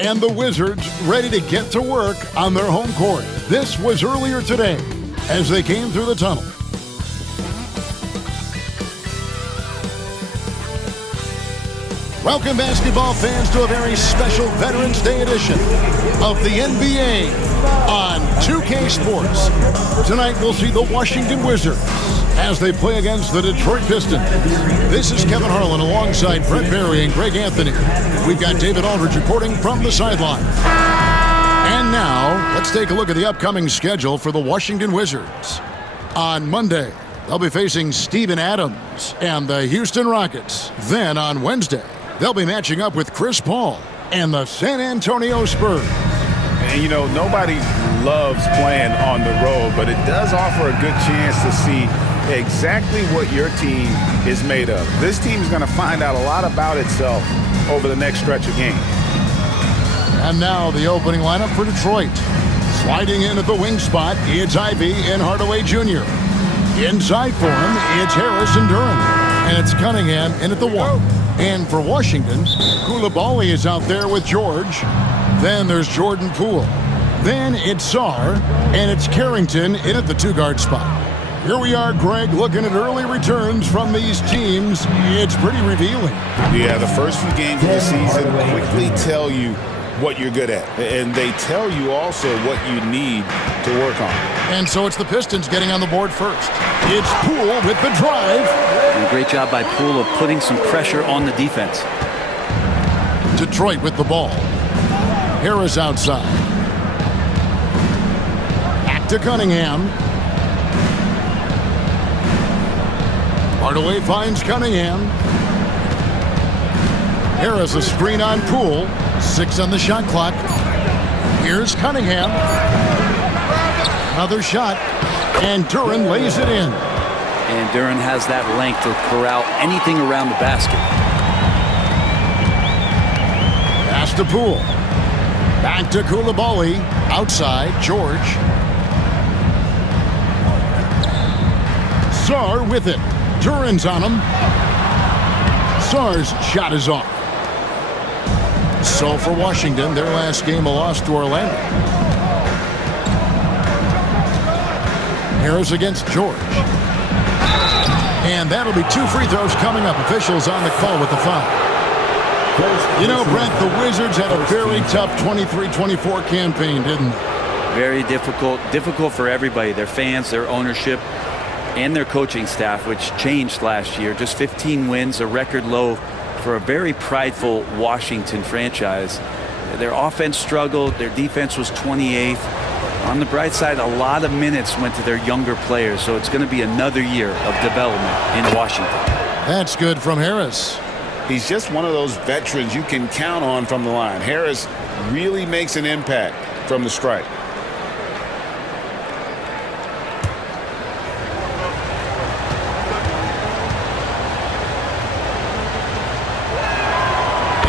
And the Wizards ready to get to work on their home court. This was earlier today as they came through the tunnel. Welcome, basketball fans, to a very special Veterans Day edition of the NBA on 2K Sports. Tonight we'll see the Washington Wizards as they play against the Detroit Pistons. This is Kevin Harlan alongside Brett Barry and Greg Anthony. We've got David Aldridge reporting from the sideline. And now, let's take a look at the upcoming schedule for the Washington Wizards. On Monday, they'll be facing Steven Adams and the Houston Rockets. Then on Wednesday, they'll be matching up with Chris Paul and the San Antonio Spurs. And, you know, nobody loves playing on the road, but it does offer a good chance to see exactly what your team is made of. This team is going to find out a lot about itself over the next stretch of games. And now the opening lineup for Detroit. Sliding in at the wing spot, it's Ivy and Hardaway Jr. Inside for him, it's Harris and Duren. And it's Cunningham in at the 1. And for Washington, Coulibaly is out there with George. Then there's Jordan Poole. Then it's Sarr, and it's Carrington in at the 2-guard spot. Here we are, Greg, looking at early returns from these teams. It's pretty revealing. Yeah, the first few games of the season quickly tell you what you're good at. And they tell you also what you need to work on. And so it's the Pistons getting on the board first. It's Poole with the drive. And a great job by Poole of putting some pressure on the defense. Detroit with the ball. Harris outside. Back to Cunningham. Hardaway finds Cunningham. Harris a screen on Poole. 6 on the shot clock. Here's Cunningham. Another shot. And Duren lays it in. And Duren has that length to corral anything around the basket. Pass to Poole. Back to Coulibaly. Outside, George. Sarr with it. Duren's on him. Sarr's shot is off. So for Washington, their last game a loss to Orlando. Harris against George. And that'll be 2 free throws coming up. Officials on the call with the foul. You know, Brent, the Wizards had a very tough 23-24 campaign, didn't they? Very difficult for everybody, their fans, their ownership, and their coaching staff, which changed last year. Just 15 wins, a record low for a very prideful Washington franchise. Their offense struggled. Their defense was 28th. On the bright side, a lot of minutes went to their younger players, so it's going to be another year of development in Washington. That's good from Harris. He's just one of those veterans you can count on from the line. Harris really makes an impact from the stripe.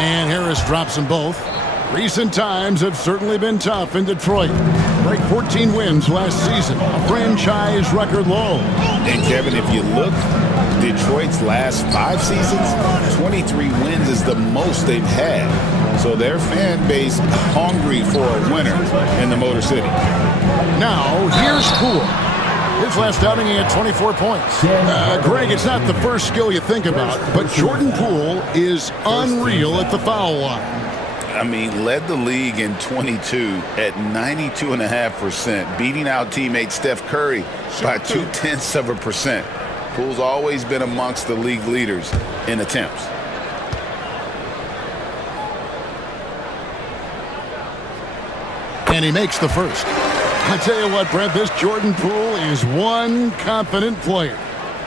And Harris drops them both. Recent times have certainly been tough in Detroit. Break 14 wins last season, a franchise record low. And Kevin, if you look, Detroit's last 5 seasons, 23 wins is the most they've had. So their fan base hungry for a winner in the Motor City. Now, here's Poole. His last outing, he had 24 points. Greg, it's not the first skill you think about, but Jordan Poole is unreal at the foul line. I mean, led the league in 22 at 92.5%, beating out teammate Steph Curry by 0.2%. Poole's always been amongst the league leaders in attempts. And he makes the first. I tell you what, Brent, this Jordan Poole is one confident player.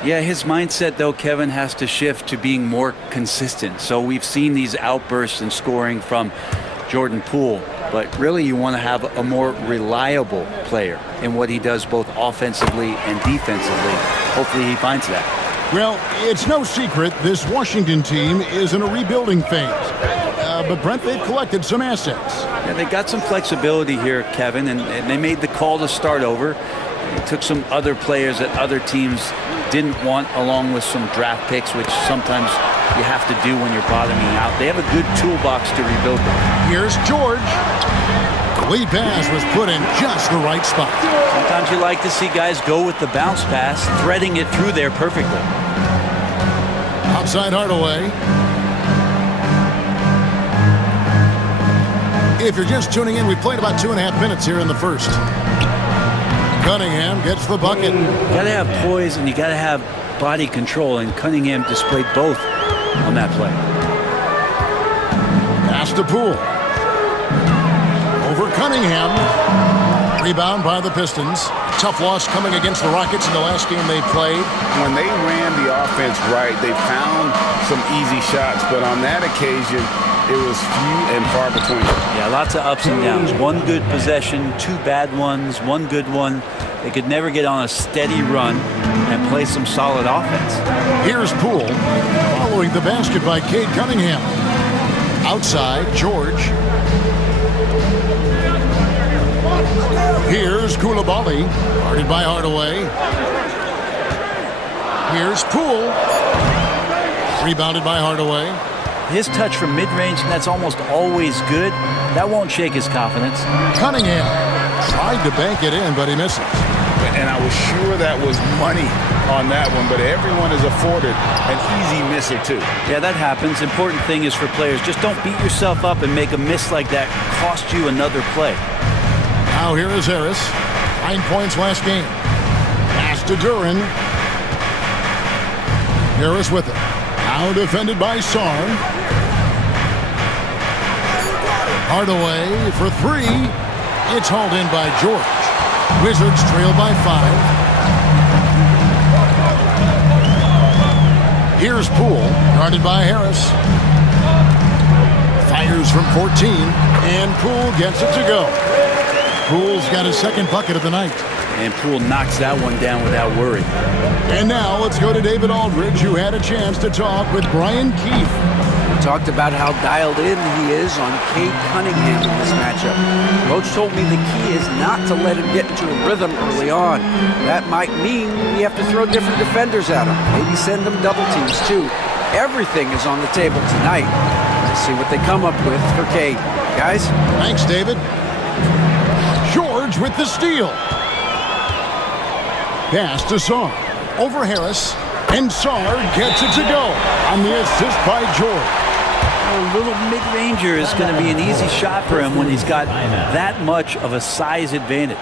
Yeah, his mindset, though, Kevin, has to shift to being more consistent. So we've seen these outbursts in scoring from Jordan Poole, but really you want to have a more reliable player in what he does both offensively and defensively. Hopefully he finds that. Well, it's no secret this Washington team is in a rebuilding phase. But, Brent, they've collected some assets. Yeah, they got some flexibility here, Kevin, and they made the call to start over. They took some other players that other teams didn't want, along with some draft picks, which sometimes you have to do when you're bottoming out. They have a good toolbox to rebuild them. Here's George. The lead pass was put in just the right spot. Sometimes you like to see guys go with the bounce pass, threading it through there perfectly. Outside Hardaway. If you're just tuning in, we played about 2.5 minutes here in the first. Cunningham gets the bucket. You got to have poise and you got to have body control, and Cunningham displayed both on that play. Pass to Poole. Over Cunningham. Rebound by the Pistons. Tough loss coming against the Rockets in the last game they played. When they ran the offense right, they found some easy shots, but on that occasion, it was few and far between. Yeah, lots of ups and downs. One good possession, two bad ones, one good one. They could never get on a steady run and play some solid offense. Here's Poole, following the basket by Cade Cunningham. Outside, George. Here's Coulibaly, guarded by Hardaway. Here's Poole, rebounded by Hardaway. His touch from mid-range, that's almost always good. That won't shake his confidence. Cunningham tried to bank it in, but he misses. And I was sure that was money on that one, but everyone is afforded an easy misser too. Yeah, that happens. Important thing is for players, just don't beat yourself up and make a miss like that cost you another play. Now here is Harris. 9 points last game. Pass to Duran. Harris with it. Now defended by Sarr. Hardaway for three. It's hauled in by George. Wizards trail by 5. Here's Poole, guarded by Harris. Fires from 14, and Poole gets it to go. Poole's got his second bucket of the night. And Poole knocks that one down without worry. And now let's go to David Aldridge, who had a chance to talk with Brian Keefe. We talked about how dialed in he is on Cade Cunningham in this matchup. Coach told me the key is not to let him get into a rhythm early on. That might mean we have to throw different defenders at him. Maybe send them double teams too. Everything is on the table tonight. Let's see what they come up with for Cade. Guys? Thanks, David. George with the steal. Pass to Sarr. Over Harris. And Sarr gets it to go on the assist by George. A little mid-ranger is going to be an easy shot for him when he's got that much of a size advantage.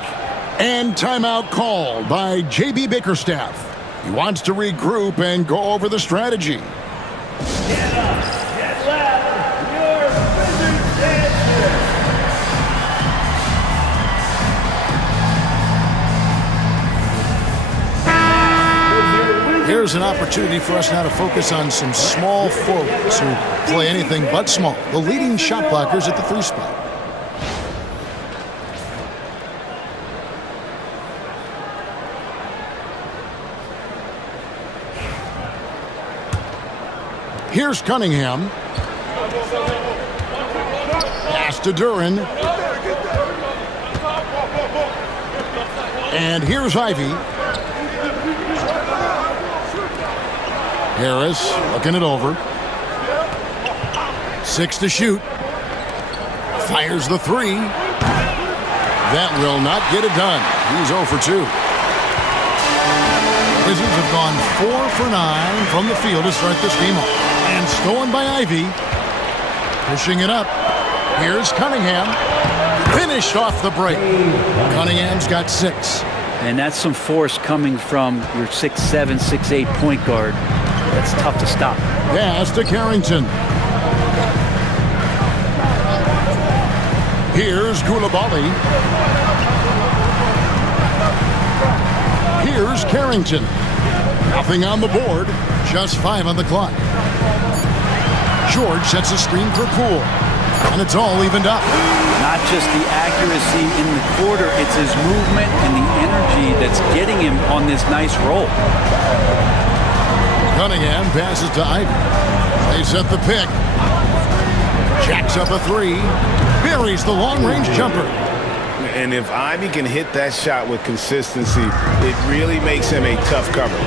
And timeout called by J.B. Bickerstaff. He wants to regroup and go over the strategy. Get up, get loud, your Wizards answer. Here's an opportunity for us now to focus on some small forwards who play anything but small. The leading shot blockers at the 3 spot. Here's Cunningham. Pass to Duran. And here's Ivy. Harris looking it over. 6 to shoot. Fires the 3. That will not get it done. He's 0 for 2. Wizards have gone 4 for 9 from the field to start this game off. And stolen by Ivy. Pushing it up. Here's Cunningham. Finished off the break. Cunningham's got 6. And that's some force coming from your 6'7", 6'8" point guard. That's tough to stop. Pass to Carrington. Here's Coulibaly. Here's Carrington. Nothing on the board. Just 5 on the clock. George sets a screen for Poole. And it's all evened up. Not just the accuracy in the quarter, it's his movement and the energy that's getting him on this nice roll. Cunningham passes to Ivy. They set the pick. Jacks up a 3. Buries the long-range jumper. And if Ivy can hit that shot with consistency, it really makes him a tough cover.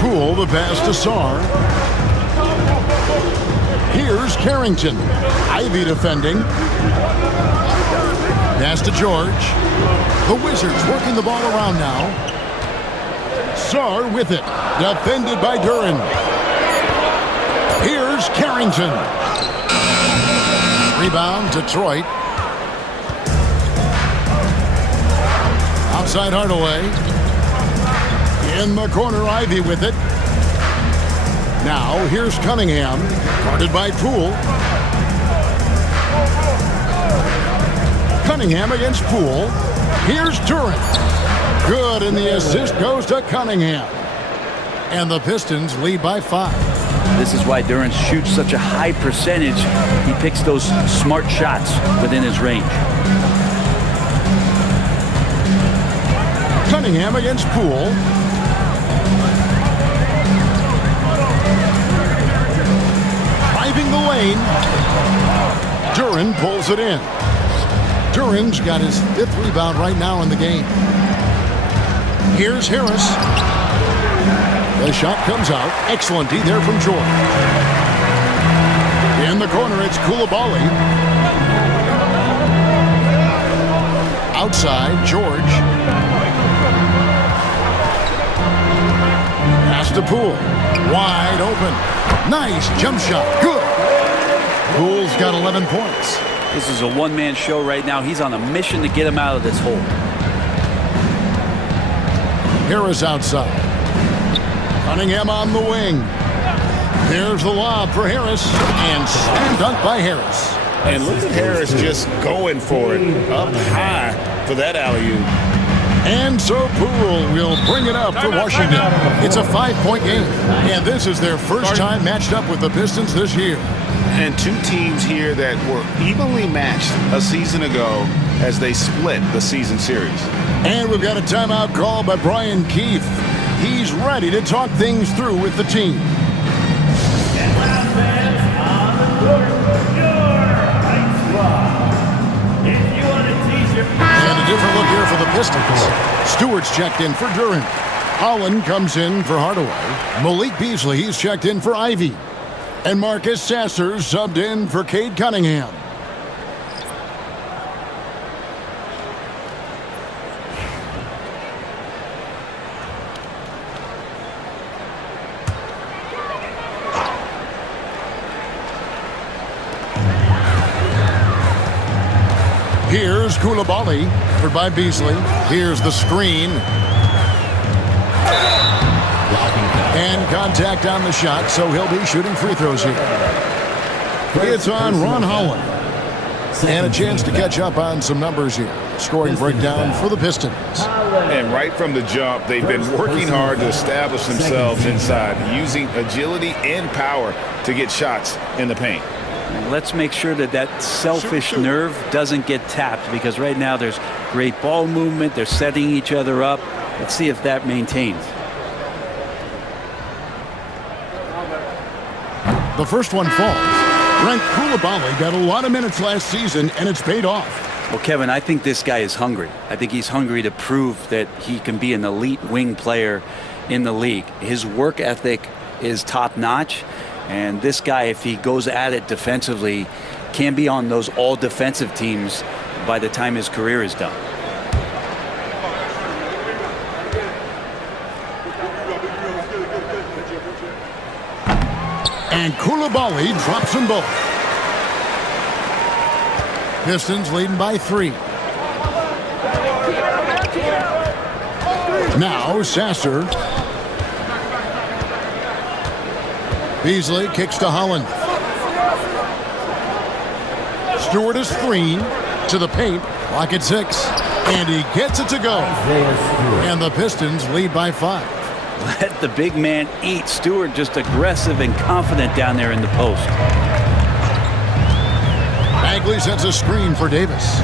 Poole the pass to Sarr. Here's Carrington. Ivy defending. Pass to George. The Wizards working the ball around now. Sarr with it. Defended by Duren. Here's Carrington. Rebound, Detroit. Outside Hardaway. In the corner, Ivy with it. Now, here's Cunningham. Guarded by Poole. Cunningham against Poole. Here's Duren. Good, and the assist goes to Cunningham. And the Pistons lead by 5. This is why Duren shoots such a high percentage. He picks those smart shots within his range. Cunningham against Poole. Driving the lane. Duren pulls it in. Duren's got his 5th rebound right now in the game. Here's Harris. The shot comes out. Excellent D there from George. In the corner, it's Coulibaly. Outside, George. Pass to Poole. Wide open. Nice jump shot. Good. Poole's got 11 points. This is a one-man show right now. He's on a mission to get him out of this hole. Harris outside. Cunningham on the wing. There's the lob for Harris. And slam dunk by Harris. And look at Harris just going for it. Up high for that alley-oop. And so Poole will bring it up for Washington. It's a 5-point game. And this is their first time matched up with the Pistons this year. And two teams here that were evenly matched a season ago as they split the season series. And we've got a timeout call by Brian Keefe. He's ready to talk things through with the team. And last fans on the court, your right squad. If you want a t-shirt. And a different look here for the Pistons. Stewart's checked in for Duren. Holland comes in for Hardaway. Malik Beasley, he's checked in for Ivy. And Marcus Sasser subbed in for Cade Cunningham. Here's Coulibaly, covered by Beasley. Here's the screen. And contact on the shot, so he'll be shooting free throws here. It's on Ron Holland. And a chance to catch up on some numbers here. Scoring breakdown for the Pistons. And right from the jump, they've been working hard to establish themselves inside, using agility and power to get shots in the paint. Let's make sure that that selfish nerve doesn't get tapped, because right now there's great ball movement. They're setting each other up. Let's see if that maintains. The first one falls. Brent Coulibaly got a lot of minutes last season, and it's paid off. Well, Kevin, I think this guy is hungry. I think he's hungry to prove that he can be an elite wing player in the league. His work ethic is top-notch, and this guy, if he goes at it defensively, can be on those all-defensive teams by the time his career is done. And Coulibaly drops them both. Pistons leading by 3. Now Sasser. Beasley kicks to Holland. Stewart a screen to the paint. Lock at 6. And he gets it to go. And the Pistons lead by 5. Let the big man eat. Stewart just aggressive and confident down there in the post. Bagley sets a screen for Davis.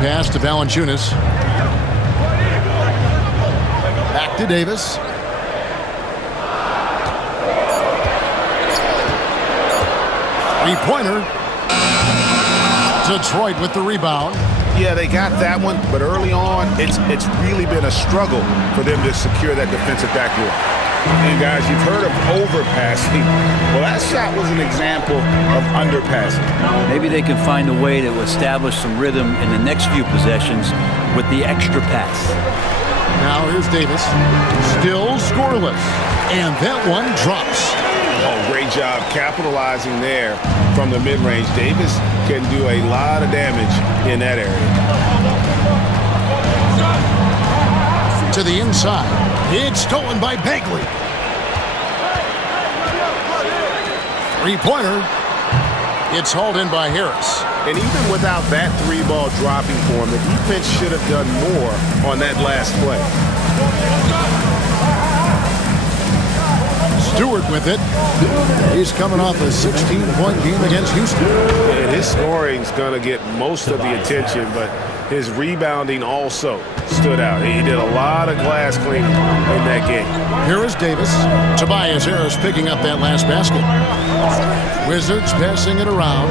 Pass to Valanciunas. Back to Davis. Three-pointer. Detroit with the rebound. Yeah, they got that one, but early on, it's really been a struggle for them to secure that defensive backboard. And guys, you've heard of overpassing. Well, that shot was an example of underpassing. Maybe they can find a way to establish some rhythm in the next few possessions with the extra pass. Now here's Davis, still scoreless, and that one drops. Oh, great job capitalizing there from the mid-range. Davis can do a lot of damage in that area. To the inside, it's stolen by Bagley. Three-pointer, it's hauled in by Harris. And even without that three-ball dropping for him, the defense should have done more on that last play. Stewart with it. He's coming off a 16-point game against Houston. And his scoring's going to get most of the attention, but his rebounding also stood out. He did a lot of glass cleaning in that game. Here is Davis. Tobias Harris picking up that last basket. Wizards passing it around.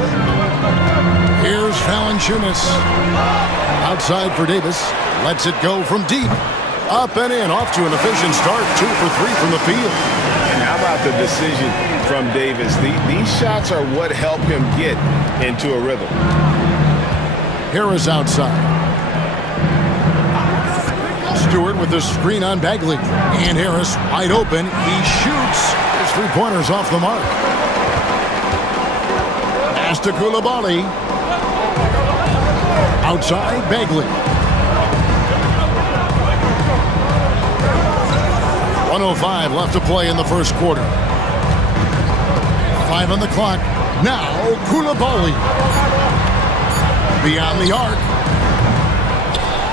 Here's Valanciunas. Outside for Davis. Lets it go from deep. Up and in. Off to an efficient start. 2 for 3 from the field. And how about the decision from Davis? These shots are what help him get into a rhythm. Harris outside. Stewart with the screen on Bagley. And Harris wide open. He shoots. His three-pointers off the mark. Pass to Coulibaly. Outside, Bagley. 1:05 left to play in the first quarter. 5 on the clock. Now, Coulibaly. Beyond the arc.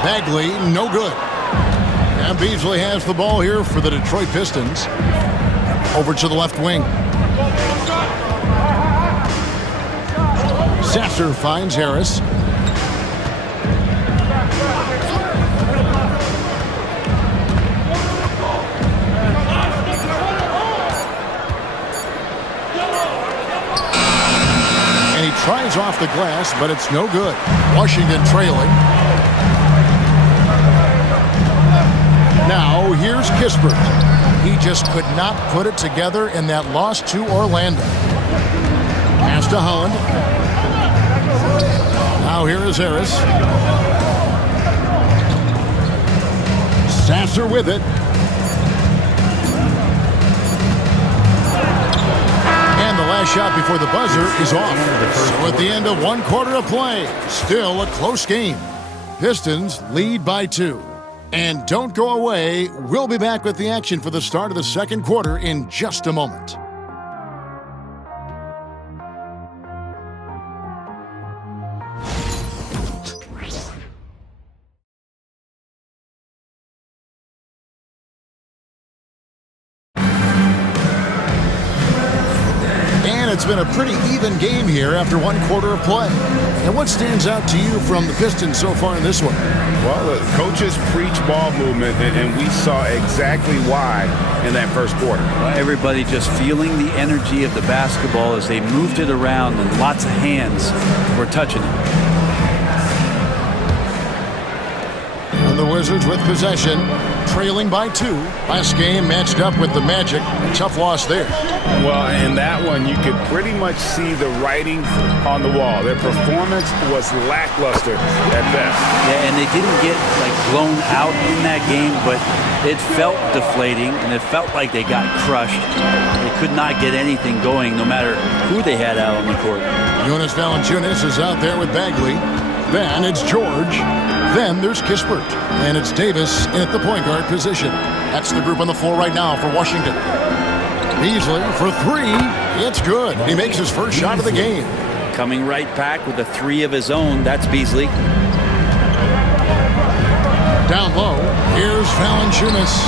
Bagley, no good. And Beasley has the ball here for the Detroit Pistons. Over to the left wing. Sasser finds Harris. And he tries off the glass, but it's no good. Washington trailing. Now, here's Kispert. He just could not put it together in that loss to Orlando. Pass to Holland. Now here is Harris. Sasser with it. And the last shot before the buzzer is off. So at the end of 1 quarter of play, still a close game. Pistons lead by 2. And don't go away. We'll be back with the action for the start of the second quarter in just a moment. It's been a pretty even game here after 1 quarter of play. And what stands out to you from the Pistons so far in this one? Well, the coaches preach ball movement, and we saw exactly why in that first quarter. Everybody just feeling the energy of the basketball as they moved it around, and lots of hands were touching it. And the Wizards with possession, trailing by 2. Last game matched up with the Magic. Tough loss there. Well, in that one, you could pretty much see the writing on the wall. Their performance was lackluster at best. Yeah, and they didn't get blown out in that game, but it felt deflating, and it felt like they got crushed. They could not get anything going, no matter who they had out on the court. Jonas Valanciunas is out there with Bagley. Then it's George. Then there's Kispert. And it's Davis in at the point guard position. That's the group on the floor right now for Washington. Beasley for 3. It's good. He makes his first shot of the game. Coming right back with a 3 of his own. That's Beasley. Down low, here's Valanciunas.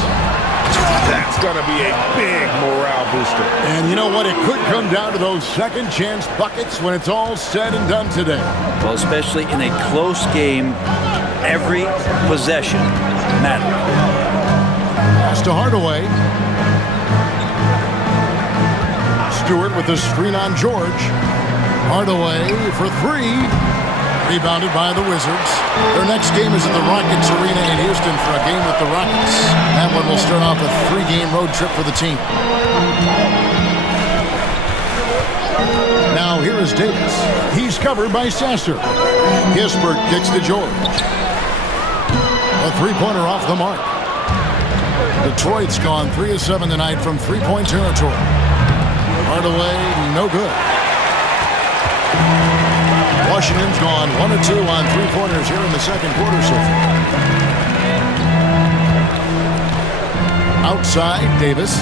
That's going to be a big morale booster. And you know what? It could come down to those second chance buckets when it's all said and done today. Well, especially in a close game, every possession matters. Pass to Hardaway. Stewart with the screen on George. Hardaway for 3. Rebounded by the Wizards. Their next game is at the Rockets Arena in Houston for a game with the Rockets. That one will start off a 3-game road trip for the team. Now here is Davis. He's covered by Sasser. Kispert kicks to George. A three-pointer off the mark. Detroit's gone 3 of 7 tonight from three-point territory. Hardaway, no good. Washington's gone 1 of 2 on three-pointers here in the second quarter so far. Outside, Davis.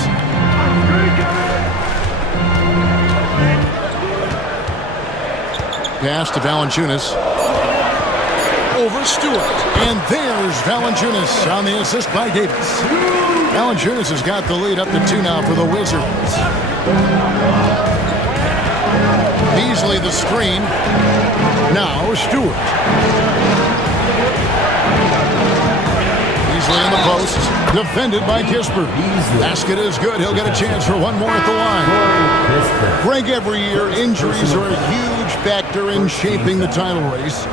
Pass to Valanciunas. Over Stewart. And there's Valanciunas on the assist by Davis. Valanciunas has got the lead up to 2 now for the Wizards. Beasley the screen. Now Stewart. Beasley in the post. Defended by Kispert. Basket is good. He'll get a chance for one more at the line. Greg, every year injuries are a huge factor in shaping the title race.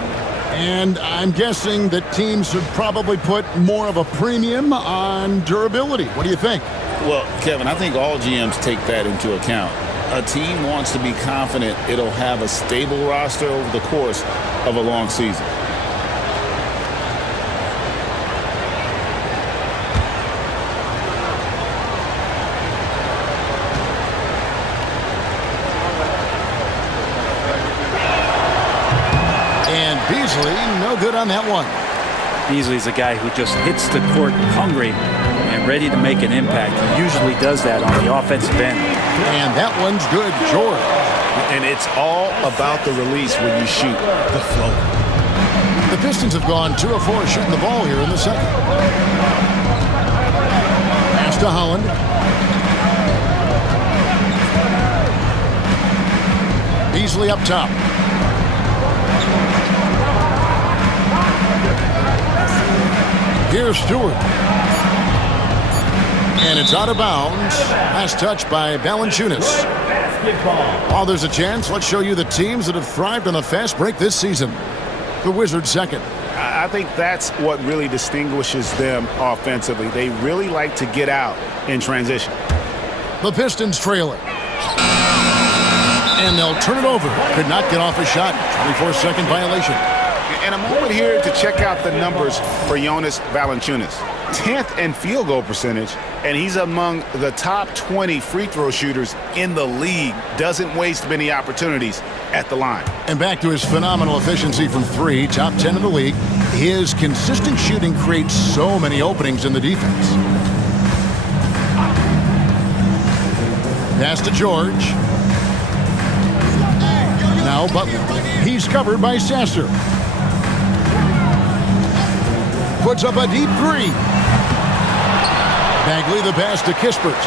And I'm guessing that teams should probably put more of a premium on durability. What do you think? Well, Kevin, I think all GMs take that into account. A team wants to be confident it'll have a stable roster over the course of a long season. And Beasley, no good on that one. Beasley's a guy who just hits the court hungry and ready to make an impact. He usually does that on the offensive end. And that one's good, George. And it's all about the release when you shoot the flow. The Pistons have gone 2 of 4 shooting the ball here in the second. Pass to Holland. Beasley up top. Here's Stewart. And it's out of bounds. Last touch by Valanciunas. While there's a chance, let's show you the teams that have thrived on the fast break this season. The Wizards second. I think that's what really distinguishes them offensively. They really like to get out in transition. The Pistons trailing. And they'll turn it over. Could not get off a shot. 24-second violation. And a moment here to check out the numbers for Jonas Valanciunas. 10th in field goal percentage, and he's among the top 20 free throw shooters in the league. Doesn't waste many opportunities at the line. And back to his phenomenal efficiency from 3, top 10 in the league. His consistent shooting creates so many openings in the defense. Pass to George. Now Butler. He's covered by Sasser. Puts up a deep 3. Bagley the pass to Kispert.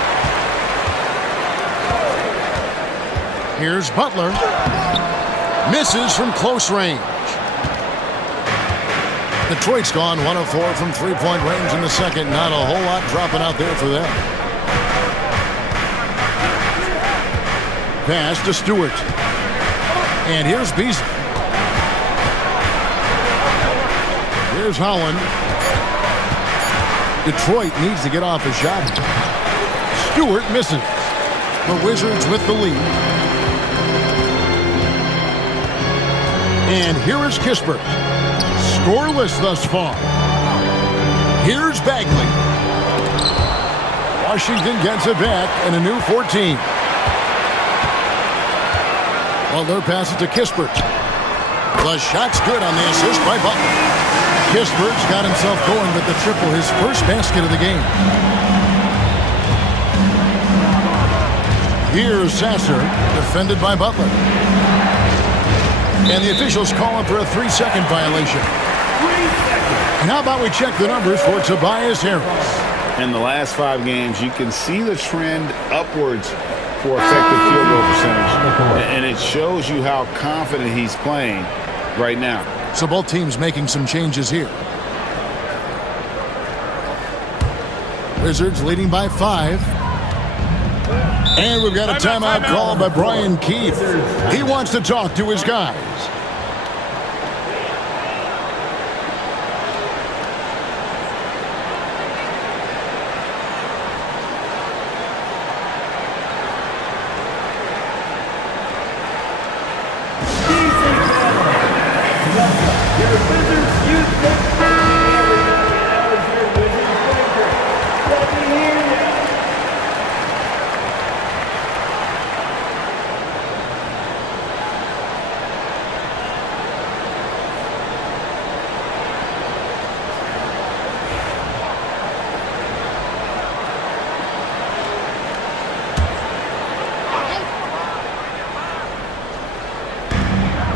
Here's Butler. Misses from close range. Detroit's gone 1 of 4 from three-point range in the second. Not a whole lot dropping out there for them. Pass to Stewart. And here's Beasley. Here's Holland. Detroit needs to get off a shot. Stewart misses. The Wizards with the lead. And here is Kispert. Scoreless thus far. Here's Bagley. Washington gets it back and a new 14. Butler passes to Kispert. The shot's good on the assist by Butler. Kispert's got himself going with the triple, his first basket of the game. Here's Sasser, defended by Butler. And the officials calling for a 3-second violation. And how about we check the numbers for Tobias Harris? In the last 5 games, you can see the trend upwards for effective field goal percentage. And it shows you how confident he's playing right now. So both teams making some changes here. Wizards leading by 5. And we've got a timeout called by Brian Keith. He wants to talk to his guys.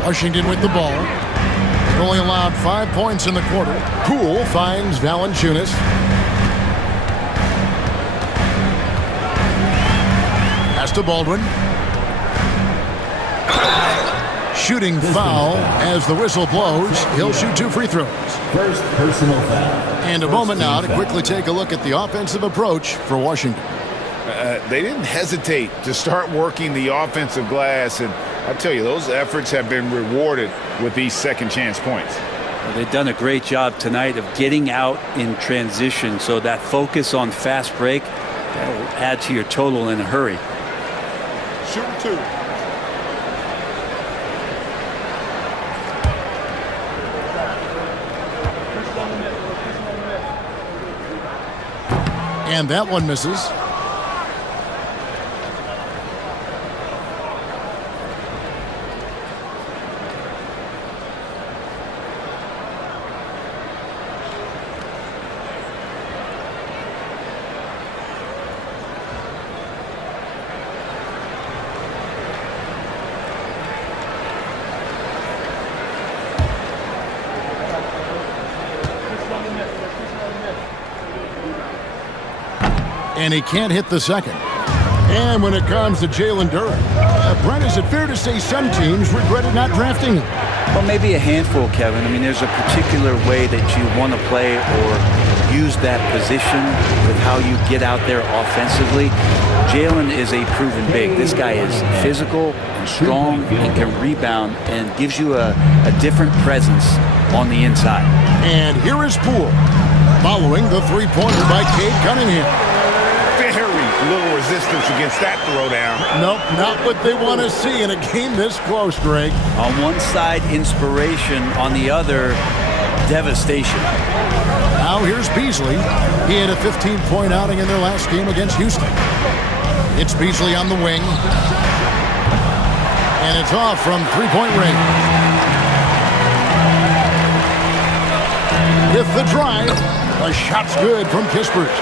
Washington with the ball. Only allowed 5 points in the quarter. Poole finds Valanciunas. Pass to Baldwin. Shooting foul as the whistle blows. He'll shoot 2 free throws. First personal foul. And a moment now to quickly take a look at the offensive approach for Washington. They didn't hesitate to start working the offensive glass, and I tell you, those efforts have been rewarded with these second chance points. Well, they've done a great job tonight of getting out in transition, so that focus on fast break, that'll add to your total in a hurry. Shoot 2. And that one misses. And he can't hit the second. And when it comes to Jalen Duren, Brent, is it fair to say some teams regretted not drafting him? Well, maybe a handful, Kevin. I mean, there's a particular way that you want to play or use that position with how you get out there offensively. Jalen is a proven big. This guy is physical and strong and can rebound and gives you a different presence on the inside. And here is Poole, following the three-pointer by Cade Cunningham. Very little resistance against that throwdown. Nope, not what they want to see in a game this close, Greg. On one side, inspiration. On the other, devastation. Now here's Beasley. He had a 15-point outing in their last game against Houston. It's Beasley on the wing. And it's off from three-point range. With the drive, a shot's good from Kispert.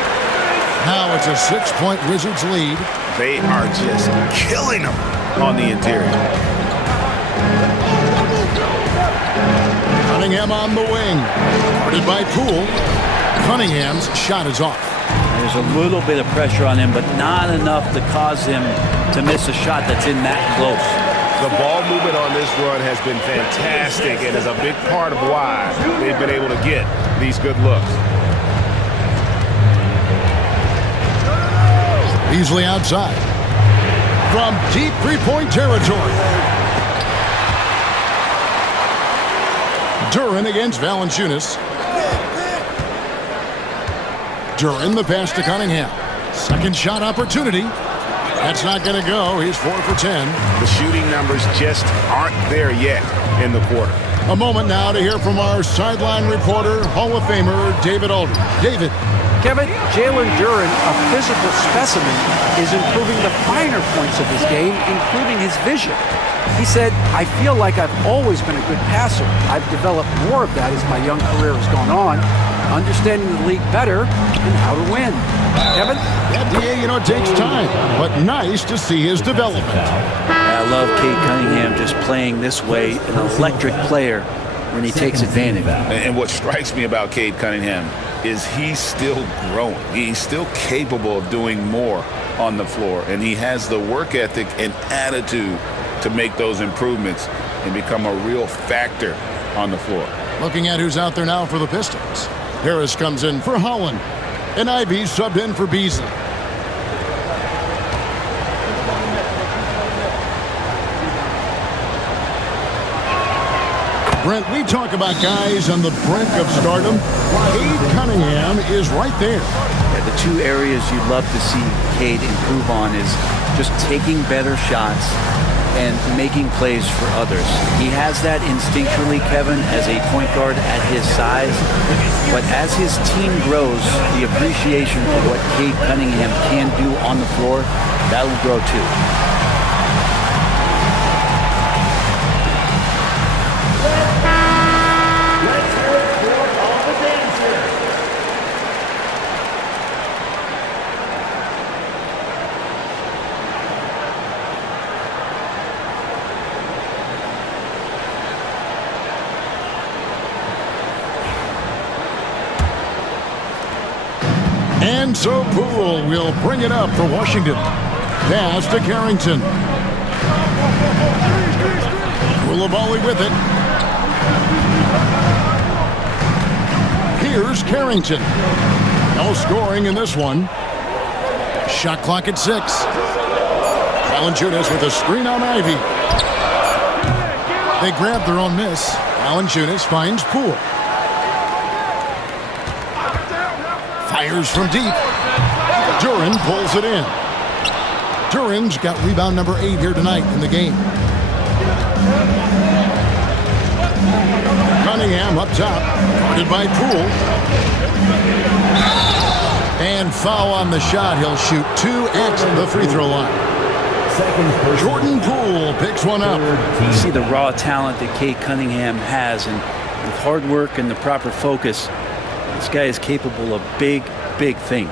Now it's a 6-point Wizards lead. They are just killing them on the interior. Cunningham on the wing. Guarded by Poole. Cunningham's shot is off. There's a little bit of pressure on him, but not enough to cause him to miss a shot that's in that close. The ball movement on this run has been fantastic and is a big part of why they've been able to get these good looks. Beasley outside. From deep three-point territory. Duren against Valanciunas. Duren the pass to Cunningham. Second shot opportunity. That's not going to go. He's 4 for 10. The shooting numbers just aren't there yet in the quarter. A moment now to hear from our sideline reporter, Hall of Famer David Aldridge. David. Kevin, Jalen Duren, a physical specimen, is improving the finer points of his game, including his vision. He said, I feel like I've always been a good passer. I've developed more of that as my young career has gone on, understanding the league better and how to win. Kevin? Yeah, DA, it takes time, but nice to see his development. I love Cade Cunningham just playing this way, an electric player when he takes advantage. And what strikes me about Cade Cunningham is he's still growing. He's still capable of doing more on the floor, and he has the work ethic and attitude to make those improvements and become a real factor on the floor. Looking at who's out there now for the Pistons. Harris comes in for Holland, and Ivy subbed in for Beasley. Brent, we talk about guys on the brink of stardom. Cade Cunningham is right there. Yeah, the two areas you'd love to see Cade improve on is just taking better shots and making plays for others. He has that instinctually, Kevin, as a point guard at his size. But as his team grows, the appreciation for what Cade Cunningham can do on the floor, that will grow too. And so Poole will bring it up for Washington. Pass to Carrington. Koulibaly with it. Here's Carrington. No scoring in this one. Shot clock at 6. Valanciunas with a screen on Ivy. They grab their own miss. Valanciunas finds Poole. Fires from deep. Duren pulls it in. Duren's got rebound number 8 here tonight in the game. Cunningham up top, guarded by Poole. And foul on the shot. He'll shoot 2 at the free throw line. Jordan Poole picks one up. You see the raw talent that Cade Cunningham has, and with hard work and the proper focus, this guy is capable of big, big things.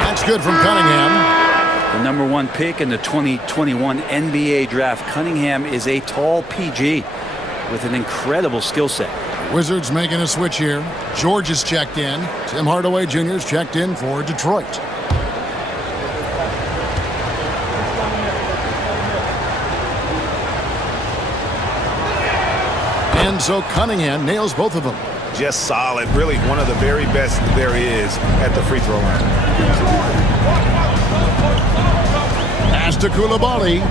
That's good from Cunningham. The number 1 pick in the 2021 NBA draft. Cunningham is a tall PG with an incredible skill set. Wizards making a switch here. George is checked in. Tim Hardaway Jr. is checked in for Detroit. And so Cunningham nails both of them. Just solid. Really one of the very best there is at the free throw line. Pass to Koulibaly.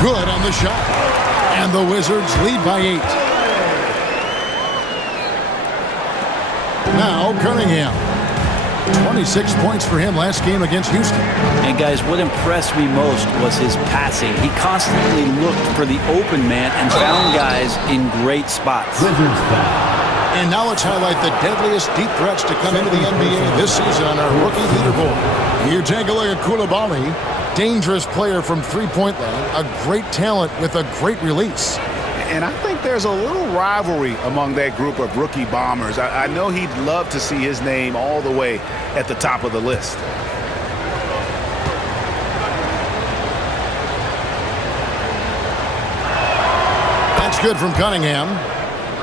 Good on the shot. And the Wizards lead by 8. Now Cunningham. 26 points for him last game against Houston. And guys, what impressed me most was his passing. He constantly looked for the open man and found guys in great spots. And now let's highlight the deadliest deep threats to come into the NBA this season on our rookie leaderboard. You take a look at Koulibaly, dangerous player from three-point land, a great talent with a great release. And I think there's a little rivalry among that group of rookie bombers. I know he'd love to see his name all the way at the top of the list. That's good from Cunningham.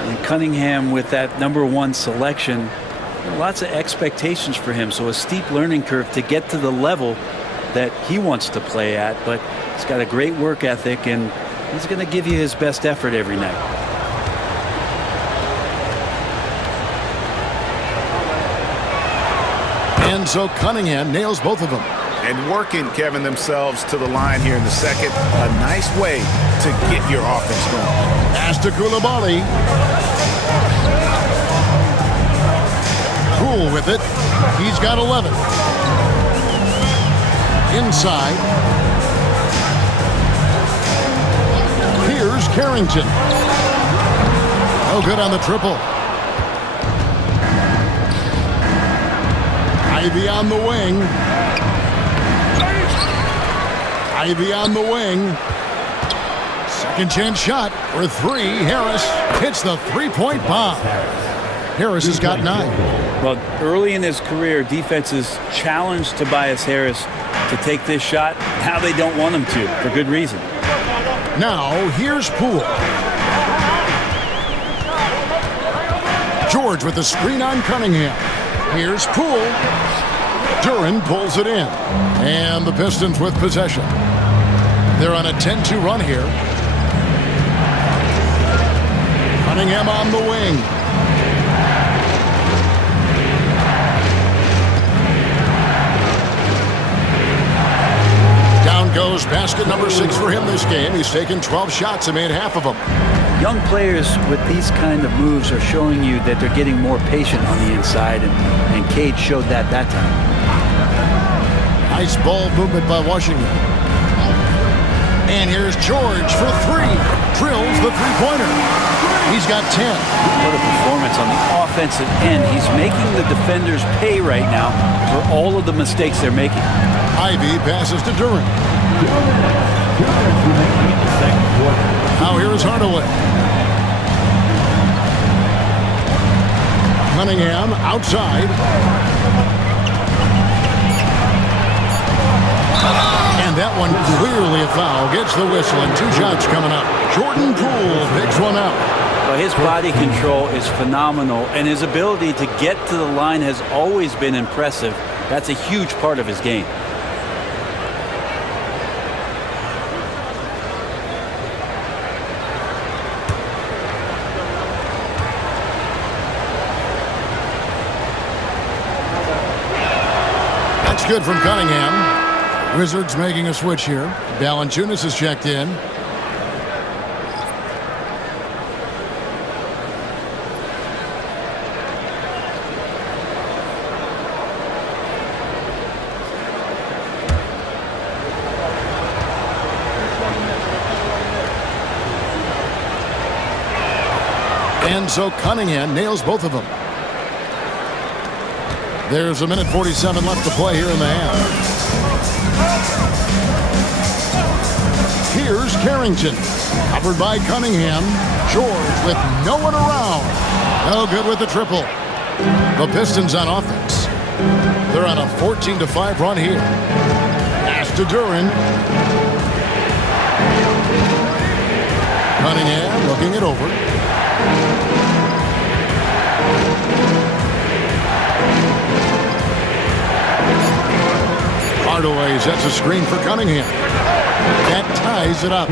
And Cunningham with that number 1 selection, lots of expectations for him. So a steep learning curve to get to the level that he wants to play at. But he's got a great work ethic, and he's going to give you his best effort every night. And so Cunningham nails both of them. And working, Kevin, themselves to the line here in the second. A nice way to get your offense going. Pass to Koulibaly. Poole with it. He's got 11. Inside. Here's Carrington. No good on the triple. Ivy on the wing. Ivy on the wing. Second chance shot for 3. Harris hits the three-point bomb. Harris has got 9. Well, early in his career, defenses challenged Tobias Harris to take this shot. Now they don't want him to, for good reason. Now, here's Poole. George with the screen on Cunningham. Here's Poole. Duren pulls it in. And the Pistons with possession. They're on a 10-2 run here. Cunningham on the wing. Down goes basket number 6 for him this game. He's taken 12 shots and made half of them. Young players with these kind of moves are showing you that they're getting more patient on the inside, and Cade showed that time. Nice ball movement by Washington. And here's George for 3. Drills the three-pointer. He's got 10. What a performance on the offensive end. He's making the defenders pay right now for all of the mistakes they're making. Ivy passes to Duren. Now here is Hardaway. Cunningham outside. And that one clearly a foul. Gets the whistle and 2 shots coming up. Jordan Poole picks one out. Well, his body control is phenomenal, and his ability to get to the line has always been impressive. That's a huge part of his game. That's good from Cunningham. Wizards making a switch here. Valanciunas is checked in. And so Cunningham nails both of them. There's a minute 47 left to play here in the half. Here's Carrington. Covered by Cunningham. George with no one around. No good with the triple. The Pistons on offense. They're on a 14-5 run here. Pass to Duran. Cunningham looking it over. Hardaway sets a screen for Cunningham. That ties it up.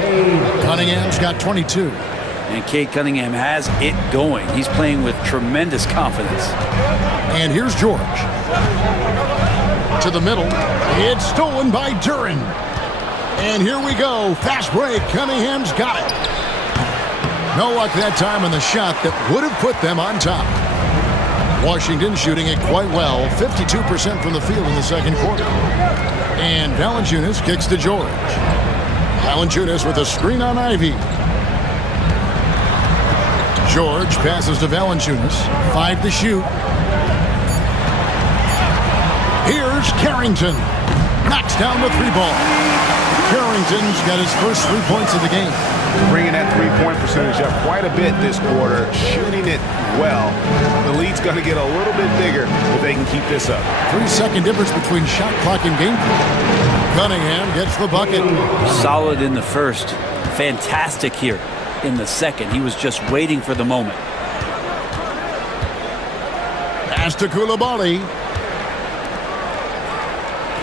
Cunningham's got 22. And Cade Cunningham has it going. He's playing with tremendous confidence. And here's George. To the middle. It's stolen by Duran. And here we go. Fast break. Cunningham's got it. No luck that time on the shot that would have put them on top. Washington shooting it quite well. 52% from the field in the second quarter. And Valanciunas kicks to George. Valanciunas with a screen on Ivy. George passes to Valanciunas. 5 to shoot. Here's Carrington. Knocks down the 3-ball. Carrington's got his first 3 points of the game. Bringing that three-point percentage up quite a bit this quarter, shooting it well. The lead's going to get a little bit bigger if they can keep this up. 3-second difference between shot clock and game clock. Cunningham gets the bucket. Solid in the first. Fantastic here in the second. He was just waiting for the moment. Pass to Coulibaly.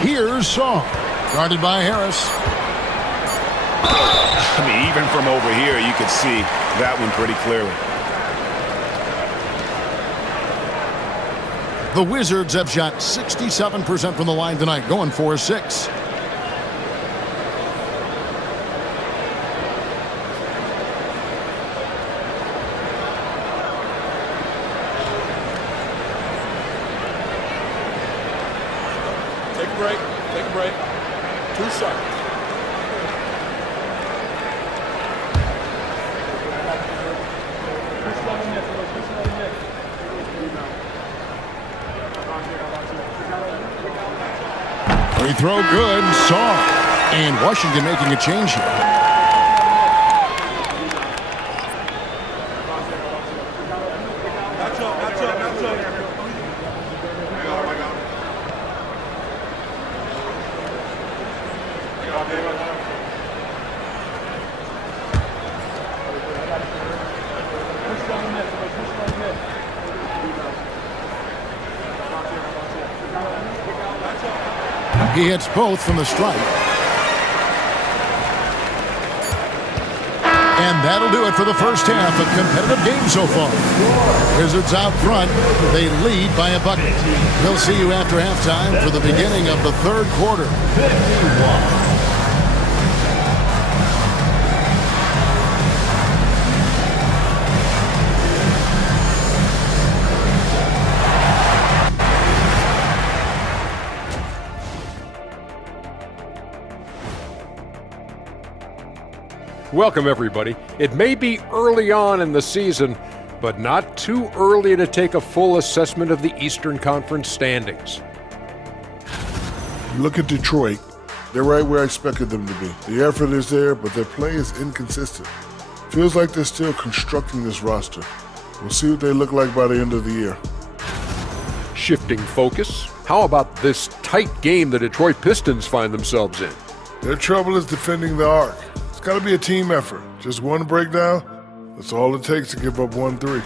Here's Song. Guarded by Harris. I mean, even from over here, you could see that one pretty clearly. The Wizards have shot 67% from the line tonight, going 4-6. Take a break. Take a break. 2 seconds. Free throw good. Saw. And Washington making a change here. He hits both from the stripe. And that'll do it for the first half of competitive game so far. Wizards out front. They lead by a bucket. We'll see you after halftime for the beginning of the third quarter. Welcome, everybody. It may be early on in the season, but not too early to take a full assessment of the Eastern Conference standings. Look at Detroit. They're right where I expected them to be. The effort is there, but their play is inconsistent. Feels like they're still constructing this roster. We'll see what they look like by the end of the year. Shifting focus, how about this tight game the Detroit Pistons find themselves in? Their trouble is defending the arc. It's got to be a team effort. Just one breakdown, that's all it takes to give up 1-3.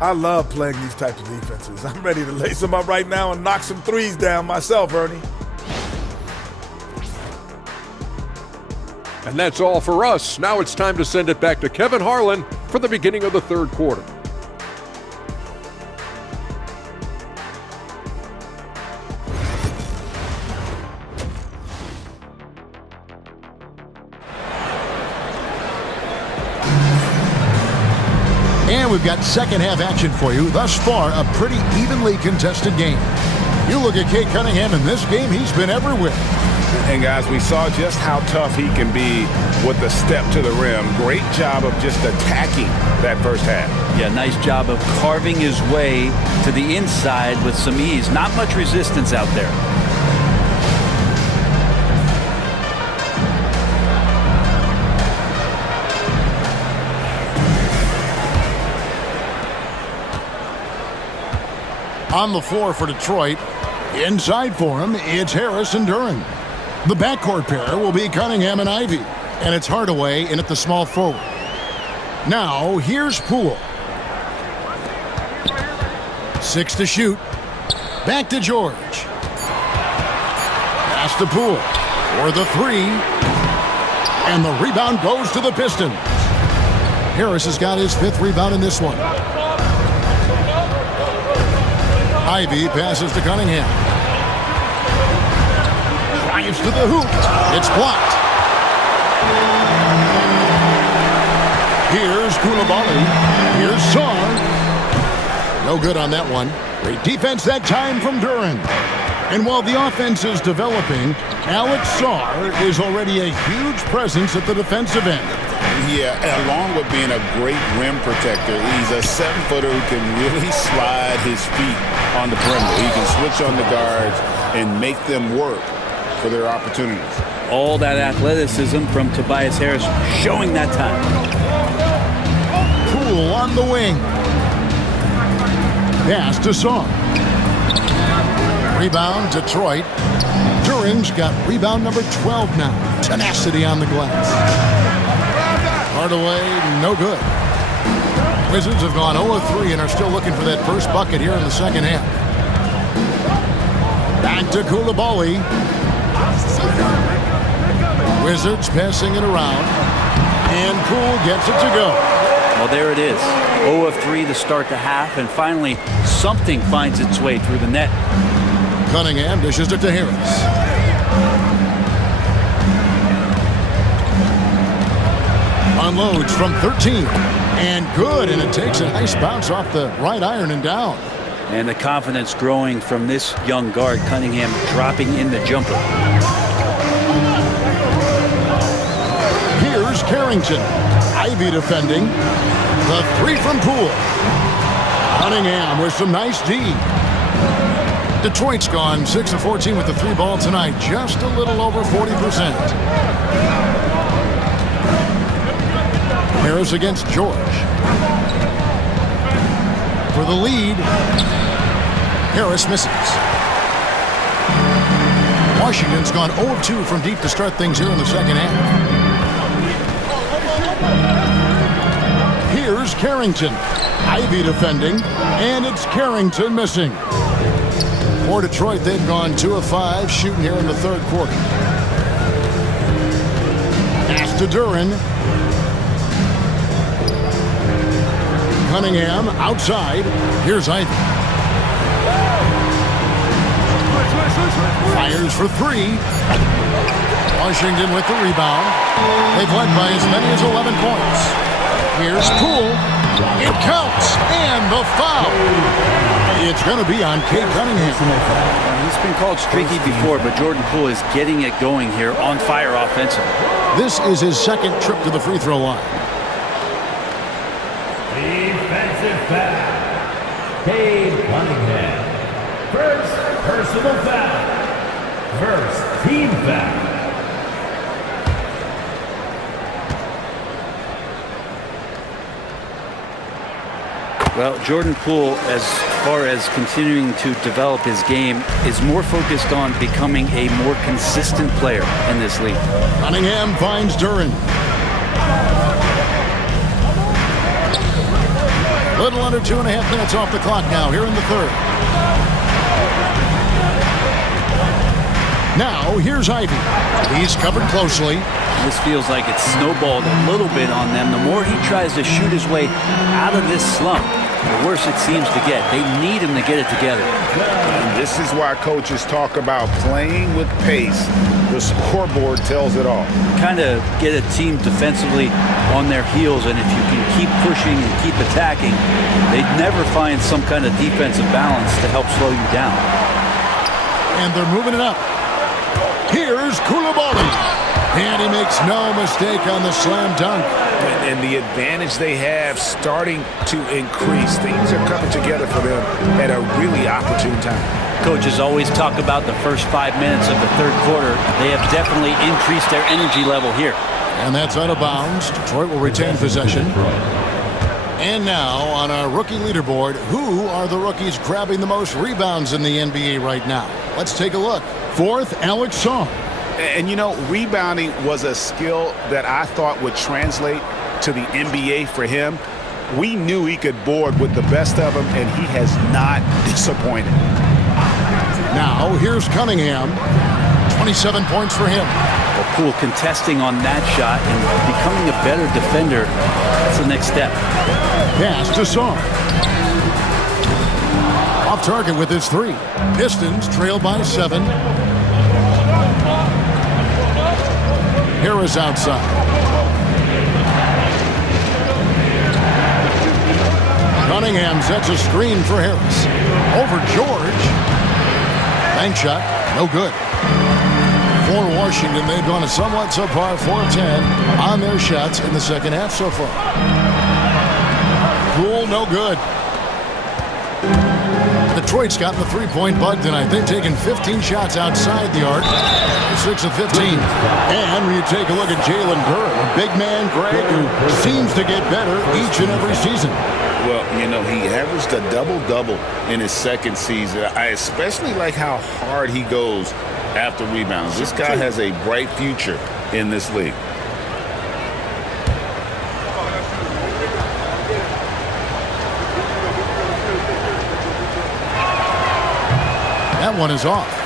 I love playing these types of defenses. I'm ready to lace them up right now and knock some threes down myself, Ernie. And that's all for us. Now it's time to send it back to Kevin Harlan for the beginning of the third quarter. And we've got second half action for you. Thus far, a pretty evenly contested game. You look at Cade Cunningham in this game, he's been everywhere. And guys, we saw just how tough he can be with the step to the rim. Great job of just attacking that first half. Yeah, nice job of carving his way to the inside with some ease. Not much resistance out there. On the floor for Detroit, inside for him, it's Harris and Duren. The backcourt pair will be Cunningham and Ivy, and it's Hardaway in at the small forward. Now, here's Poole. 6 to shoot. Back to George. Pass to Poole for the 3. And the rebound goes to the Pistons. Harris has got his 5th rebound in this one. Ivy passes to Cunningham. Drives to the hoop. It's blocked. Here's Koulibaly. Here's Sarr. No good on that one. Great defense that time from Duren. And while the offense is developing, Alex Sarr is already a huge presence at the defensive end. Yeah, along with being a great rim protector, he's a 7-footer who can really slide his feet on the perimeter. He can switch on the guards and make them work for their opportunities. All that athleticism from Tobias Harris showing that time. Poole on the wing. Pass to Sarr. Rebound, Detroit. Duren's got rebound number 12 now. Tenacity on the glass. Hardaway, no good. Wizards have gone 0-3 and are still looking for that first bucket here in the second half. Back to Koulibaly. Wizards passing it around. And Poole gets it to go. Well, there it is. 0-3 to start the half, and finally something finds its way through the net. Cunningham dishes it to Harris. Unloads from 13. And good, and it takes a nice bounce off the right iron and down. And the confidence growing from this young guard, Cunningham dropping in the jumper. Here's Carrington. Ivy defending. The 3 from Poole. Cunningham with some nice D. Detroit's gone 6 of 14 with the 3 ball tonight. Just a little over 40%. Harris against George. For the lead. Harris misses. Washington's gone 0-2 from deep to start things here in the second half. Here's Carrington. Ivy defending, and it's Carrington missing. For Detroit, they've gone 2 of 5 shooting here in the third quarter. Pass to Duren. Cunningham outside. Here's Ivy. Fires for 3. Washington with the rebound. They've led by as many as 11 points. Here's Poole. It counts. And the foul. It's going to be on Cade Cunningham. He's been called streaky before, but Jordan Poole is getting it going here, on fire offensively. This is his second trip to the free throw line. Defensive foul. Cade Cunningham. First personal foul. First team foul. Well, Jordan Poole, as far as continuing to develop his game, is more focused on becoming a more consistent player in this league. Cunningham finds Duren. Little under 2.5 minutes off the clock now here in the third. Now, here's Ivy. He's covered closely. This feels like it's snowballed a little bit on them. The more he tries to shoot his way out of this slump, the worse it seems to get. They need him to get it together. And this is why coaches talk about playing with pace. The scoreboard tells it all. Kind of get a team defensively on their heels, and if you can keep pushing and keep attacking, they'd never find some kind of defensive balance to help slow you down. And they're moving it up. Here's Coulibaly. And he makes no mistake on the slam dunk. And the advantage they have starting to increase. Things are coming together for them at a really opportune time. Coaches always talk about the first 5 minutes of the third quarter. They have definitely increased their energy level here. And that's out of bounds. Detroit will retain possession. And now on our rookie leaderboard, who are the rookies grabbing the most rebounds in the NBA right now? Let's take a look. Fourth, Alex Song. And, you know, rebounding was a skill that I thought would translate to the NBA for him. We knew he could board with the best of them, and he has not disappointed. Now, here's Cunningham. 27 points for him. Well, Poole contesting on that shot and becoming a better defender. That's the next step. Pass to Song. Off target with his three. Pistons trail by 7. Harris outside. Cunningham sets a screen for Harris. Over George. Bank shot, no good. For Washington, they've gone a somewhat subpar 4-10 on their shots in the second half so far. Poole, no good. Detroit's gotten the three-point bug tonight. They've taken 15 shots outside the arc. 6 of 15. And when you take a look at Jalen Duren, a big man, Greg, who seems to get better each and every season. Well, you know, he averaged a double-double in his second season. I especially like how hard he goes after rebounds. This guy has a bright future in this league. That one is off.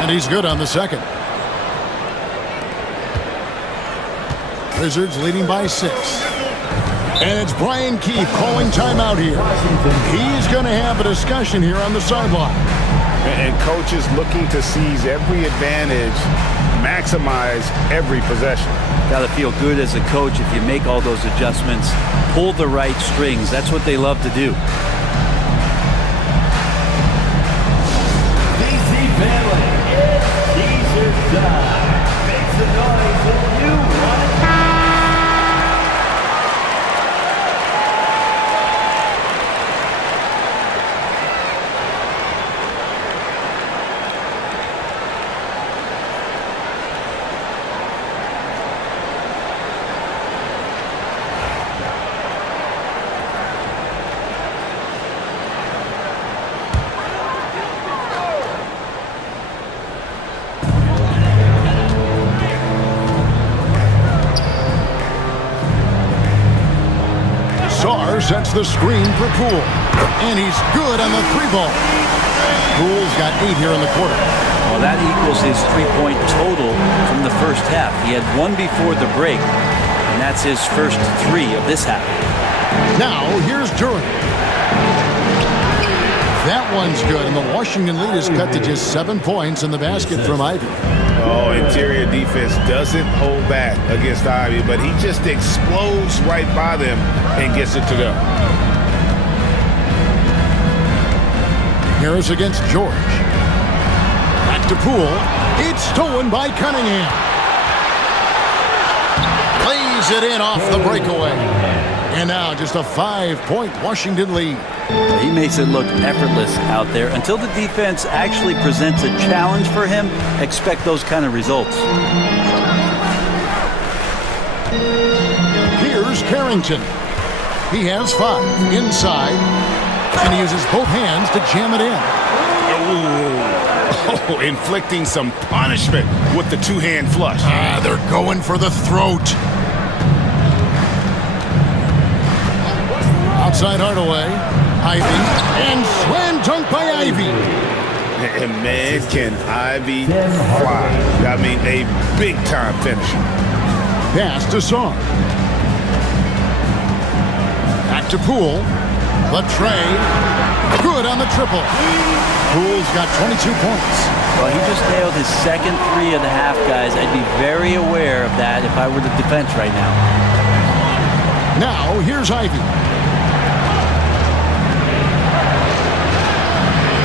And he's good on the second. Wizards leading by 6. And it's Brian Keefe calling timeout here. He's going to have a discussion here on the sideline. And coaches looking to seize every advantage, maximize every possession. Got to feel good as a coach if you make all those adjustments, pull the right strings. That's what they love to do. DC family, it's teaser time. Make some noise if you want it. Sets the screen for Poole. And he's good on the 3-ball. Poole's got 8 here in the quarter. Well, that equals his 3-point total from the first half. He had 1 before the break, and that's his first 3 of this half. Now, here's Duren. That one's good, and the Washington lead is cut to just 7 points in the basket from Ivy. Oh, interior defense doesn't hold back against Ivy, but he just explodes right by them and gets it to go. Harris against George. That to Poole. It's stolen by Cunningham. Lays it in off the breakaway. And now just a 5-point Washington lead. He makes it look effortless out there. Until the defense actually presents a challenge for him, expect those kind of results. Here's Carrington. He has 5 inside, and he uses both hands to jam it in. Oh, inflicting some punishment with the two-hand flush. They're going for the throat. Outside Hardaway, Ivy, and slam dunk by Ivy. And man, can Ivy fly. I mean, a big-time finisher. Pass to Song. Back to Poole. The trade. Good on the triple. Poole's got 22 points. Well, he just nailed his second 3 of the half, guys. I'd be very aware of that if I were the defense right now. Now, here's Ivy.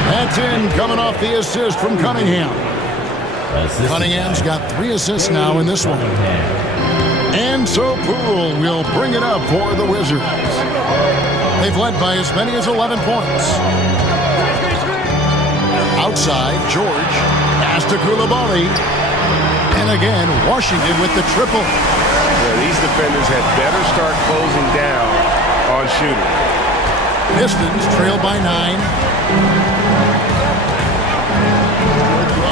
That's in, coming off the assist from Cunningham. Cunningham's got 3 assists now in this one. And so Poole will bring it up for the Wizards. They've led by as many as 11 points. Outside, George. Pass to Coulibaly. And again, Washington with the triple. Yeah, these defenders had better start closing down on shooting. Pistons trail by 9.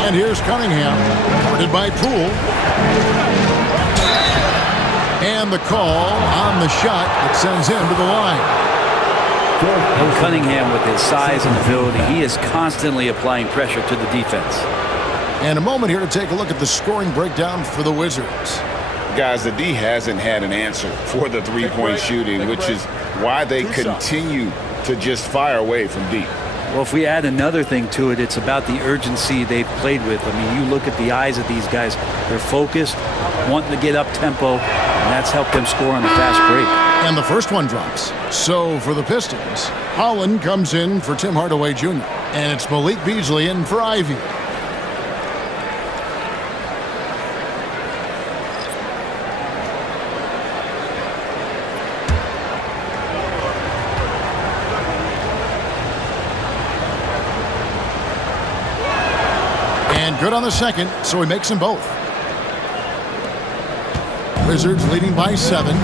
And here's Cunningham, guarded by Poole. And the call on the shot that sends him to the line. And Cunningham, with his size and ability, he is constantly applying pressure to the defense. And a moment here to take a look at the scoring breakdown for the Wizards. Guys, the D hasn't had an answer for the three-point shooting, which is why they continue to just fire away from deep. Well, if we add another thing to it, it's about the urgency they've played with. I mean, you look at the eyes of these guys. They're focused, wanting to get up tempo, and that's helped them score on the fast break. And the first one drops. So for the Pistons, Holland comes in for Tim Hardaway Jr. And it's Malik Beasley in for Ivy. And good on the second, so he makes them both. Wizards leading by 7.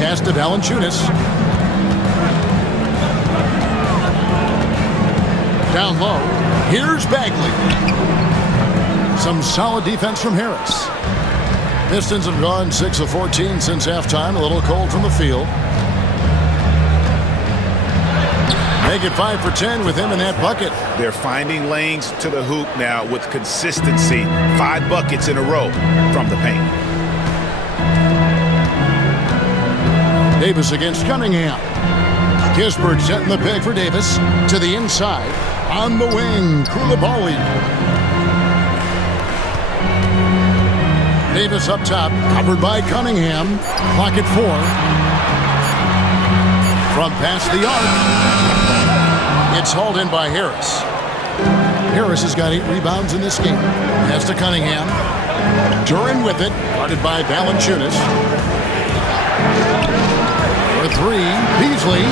Pass to Valanciunas. Down low. Here's Bagley. Some solid defense from Harris. Pistons have gone 6 of 14 since halftime. A little cold from the field. Make it 5 for 10 with him in that bucket. They're finding lanes to the hoop now with consistency. 5 buckets in a row from the paint. Davis against Cunningham. Kispert setting the pick for Davis. To the inside. On the wing, Coulibaly. Davis up top, covered by Cunningham. Clock at 4. From past the arc. It's hauled in by Harris. Harris has got 8 rebounds in this game. Pass to Cunningham. Duran with it, guarded by Valanciunas. For 3, Beasley.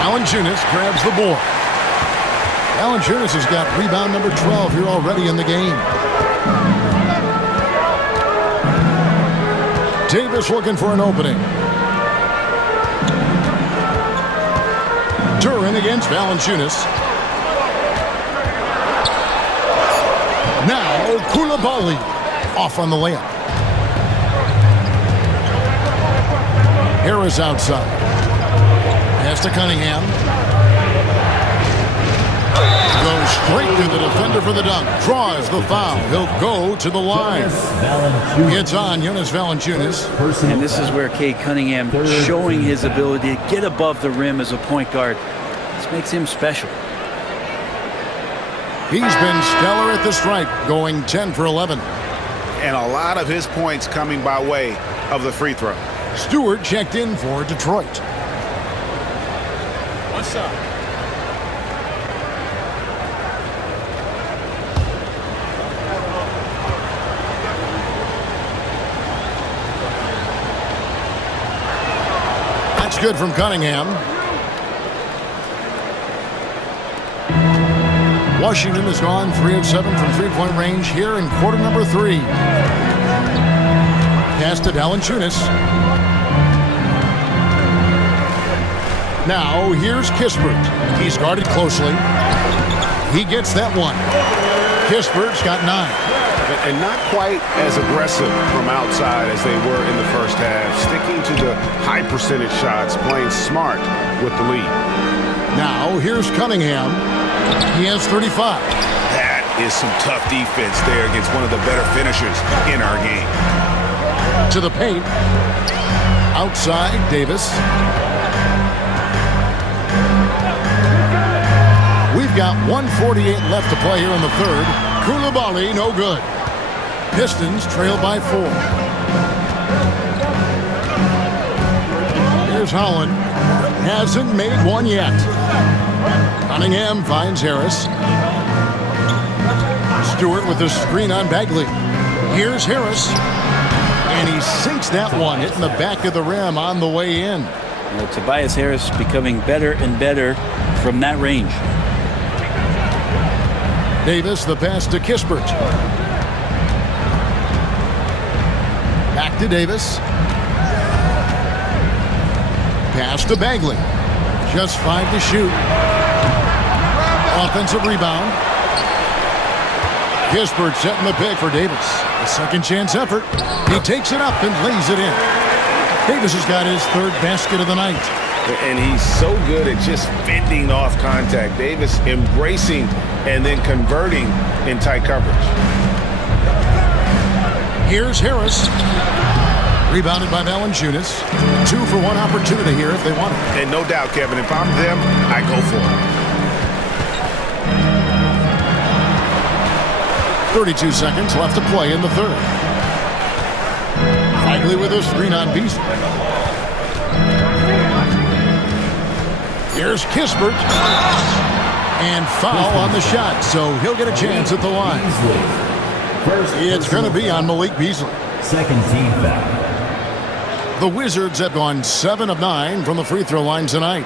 Valanciunas grabs the board. Valanciunas has got rebound number 12 here already in the game. Davis looking for an opening. Duran against Valanciunas. Now Coulibaly off on the layup. Harris outside. Pass to Cunningham. Goes straight to the defender for the dunk. Draws the foul. He'll go to the line. It's on Jonas Valanciunas. And this is where Cade Cunningham showing his ability to get above the rim as a point guard. This makes him special. He's been stellar at the stripe, going 10 for 11. And a lot of his points coming by way of the free throw. Stewart checked in for Detroit. What's up? good from Cunningham. Washington has gone 3 of 7 from three-point range here in quarter number 3. Pass to Valanciunas. Now here's Kispert. He's guarded closely. He gets that one. Kispert's got 9. And not quite as aggressive from outside as they were in the first half. Sticking to the high percentage shots, playing smart with the lead. Now here's Cunningham. He has 35. That is some tough defense there against one of the better finishers in our game. To the paint. Outside, Davis. We've got 1:48 left to play here in the third. Koulibaly, no good. Pistons trail by 4. Here's Holland. Hasn't made one yet. Cunningham finds Harris. Stewart with the screen on Bagley. Here's Harris. And he sinks that one, hitting the back of the rim on the way in. Well, Tobias Harris becoming better and better from that range. Davis, the pass to Kispert. Back to Davis. Pass to Bagley. Just 5 to shoot. Offensive rebound. Kispert setting the pick for Davis. A second chance effort. He takes it up and lays it in. Davis has got his 3rd basket of the night. And he's so good at just fending off contact. Davis embracing and then converting in tight coverage. Here's Harris. Rebounded by Valanciunas. 2 for 1 opportunity here if they want it. And no doubt, Kevin, if I'm them, I go for it. 32 seconds left to play in the third. Bagley with a screen on Beasley. Here's Kispert. And foul on the shot, so he'll get a chance at the line. It's going to be on Malik Beasley. Second team foul. The Wizards have gone 7 of 9 from the free throw line tonight.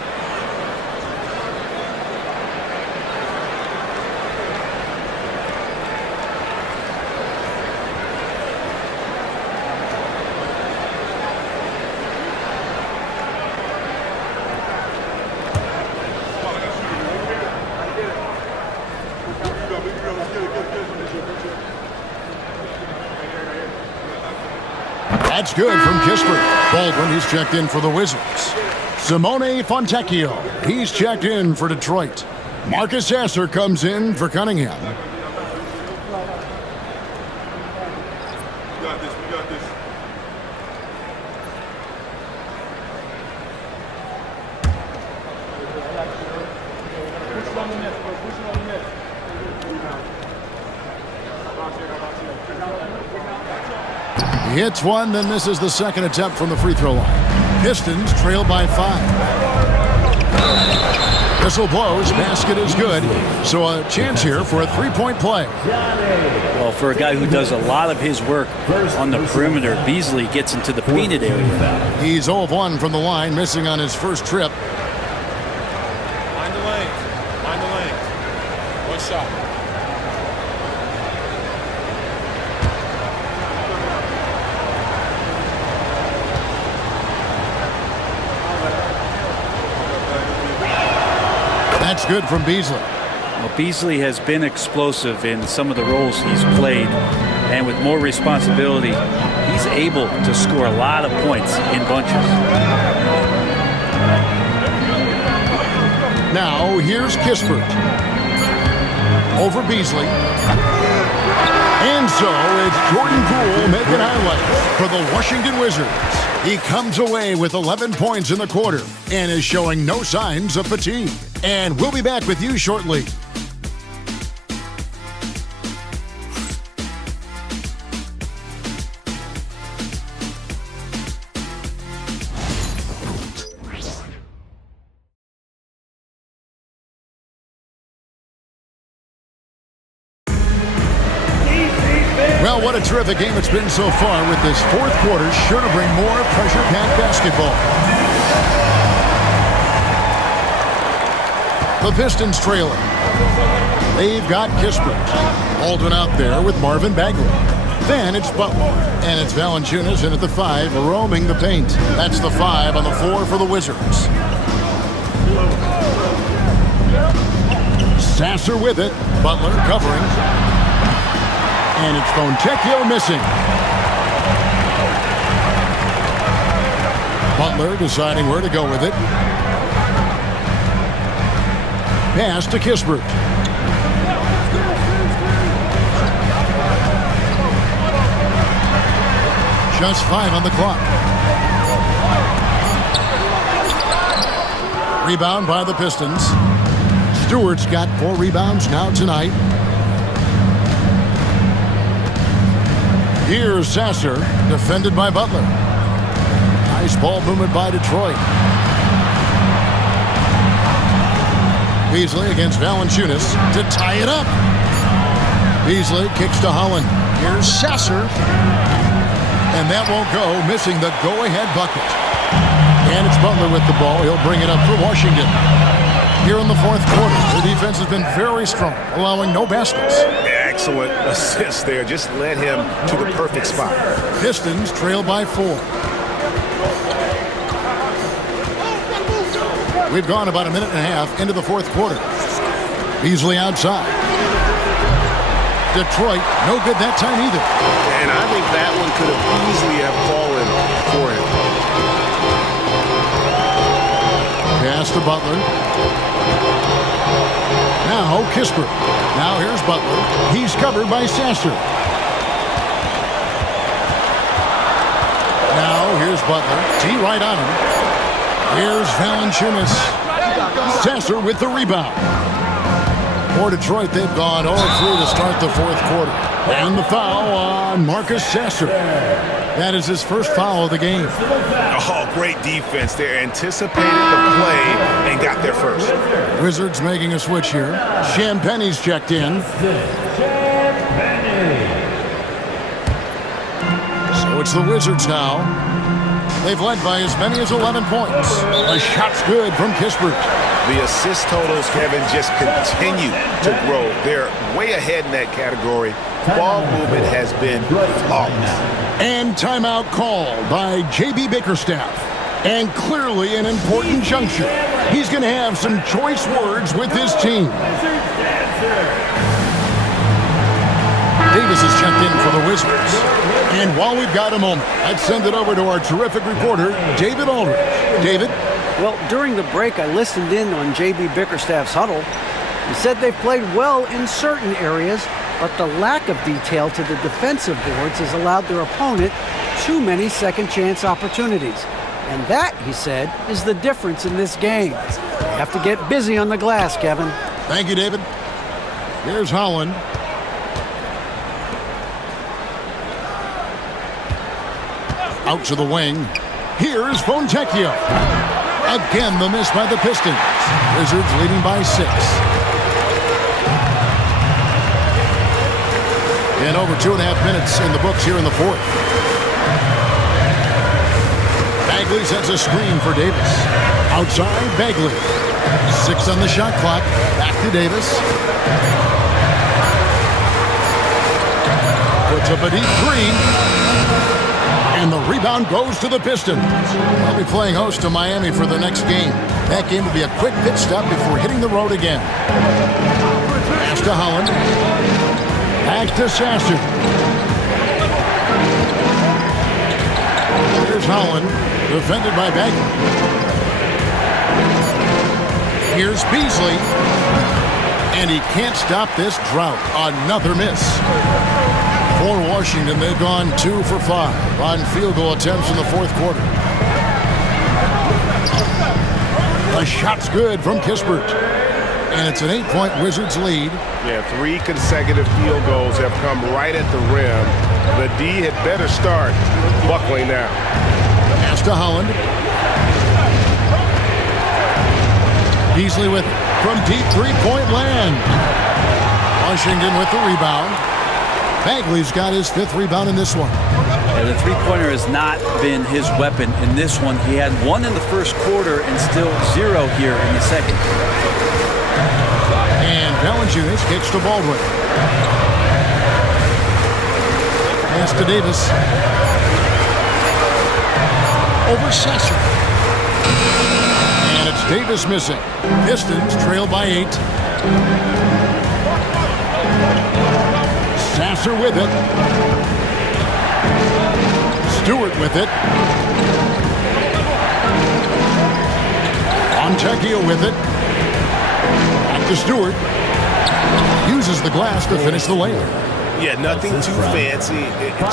That's good from Kispert. Baldwin, he's checked in for the Wizards. Simone Fontecchio, he's checked in for Detroit. Marcus Sasser comes in for Cunningham. We got this. He hits one, then this is the second attempt from the free throw line. Pistons trail by 5. Whistle blows, basket is good, so a chance here for a three-point play. Well, for a guy who does a lot of his work on the perimeter, Beasley gets into the painted area. He's 0 of 1 from the line, missing on his first trip. Mind the lane. One shot. That's good from Beasley. Well, Beasley has been explosive in some of the roles he's played, and with more responsibility, he's able to score a lot of points in bunches. Now, here's Kispert. Over Beasley. And so, it's Jordan Poole making highlights for the Washington Wizards. He comes away with 11 points in the quarter and is showing no signs of fatigue. And we'll be back with you shortly. Well, what a terrific game it's been so far, with this fourth quarter sure to bring more pressure-packed basketball. The Pistons trailing. They've got Kispert. Baldwin out there with Marvin Bagley. Then it's Butler. And it's Valanciunas in at the 5, roaming the paint. That's the 5 on the floor for the Wizards. Sasser with it. Butler covering. And it's Fontecchio missing. Butler deciding where to go with it. Pass to Kispert. Just 5 on the clock. Rebound by the Pistons. Stewart's got 4 rebounds now tonight. Here's Sasser, defended by Butler. Nice ball movement by Detroit. Beasley against Valanciunas to tie it up. Beasley kicks to Holland. Here's Sasser. And that won't go, missing the go-ahead bucket. And it's Butler with the ball. He'll bring it up for Washington. Here in the fourth quarter, the defense has been very strong, allowing no baskets. Excellent assist there. Just led him to the perfect spot. Pistons trail by 4. We've gone about a minute and a half into the fourth quarter. Beasley outside. Detroit, no good that time either. And I think that one could have easily have fallen for him. Pass to Butler. Now Kispert. Now here's Butler. He's covered by Sasser. Now here's Butler. T right on him. Here's Valanciunas. Sasser with the rebound. For Detroit, they've gone 0-3 to start the fourth quarter. And the foul on Marcus Sasser. That is his first foul of the game. Oh, great defense there. Anticipated the play and got there first. Wizards making a switch here. Champagne's checked in. So it's the Wizards now. They've led by as many as 11 points. A shot's good from Kispert. The assist totals, Kevin, just continue to grow. They're way ahead in that category. Ball movement has been flawless. And timeout called by J.B. Bickerstaff. And clearly an important juncture. He's going to have some choice words with his team. Davis is checked in for the Wizards. And while we've got a moment, I'd send it over to our terrific reporter, David Aldridge. David? Well, during the break, I listened in on J.B. Bickerstaff's huddle. He said they've played well in certain areas, but the lack of detail to the defensive boards has allowed their opponent too many second-chance opportunities. And that, he said, is the difference in this game. You have to get busy on the glass, Kevin. Thank you, David. Here's Holland. Out to the wing. Here's Fontecchio. Again, the miss by the Pistons. Wizards leading by 6. And over 2.5 minutes in the books here in the fourth. Bagley sets a screen for Davis. Outside, Bagley. 6 on the shot clock. Back to Davis. Puts up a deep 3. And the rebound goes to the Pistons. They'll be playing host to Miami for the next game. That game will be a quick pit stop before hitting the road again. Pass to Holland. Back to Sasser. Here's Holland, defended by Bagley. Here's Beasley. And he can't stop this drought. Another miss. For Washington, they've gone 2 for 5 on field goal attempts in the fourth quarter. The shot's good from Kispert. And it's an 8-point Wizards lead. Yeah, 3 consecutive field goals have come right at the rim. The D had better start buckling now. Pass to Holland. Beasley with it from deep 3-point land. Washington with the rebound. Bagley's got his 5th rebound in this one. Yeah, the three-pointer has not been his weapon in this one. He had 1 in the first quarter and still 0 here in the second. Valanciunas kicks to Baldwin. Pass to Davis. Over Sasser. And it's Davis missing. Pistons trail by 8. Sasser with it. Stewart with it. Fontecchio with it. Back to Stewart. Uses the glass to finish the layup. Yeah, nothing too fancy.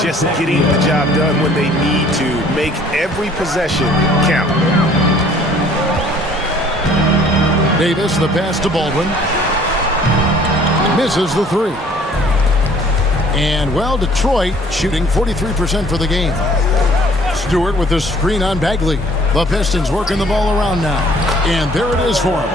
Just getting the job done when they need to. Make every possession count. Davis, the pass to Baldwin. Misses the 3. And, well, Detroit shooting 43% for the game. Stewart with the screen on Bagley. The Pistons working the ball around now. And there it is for him.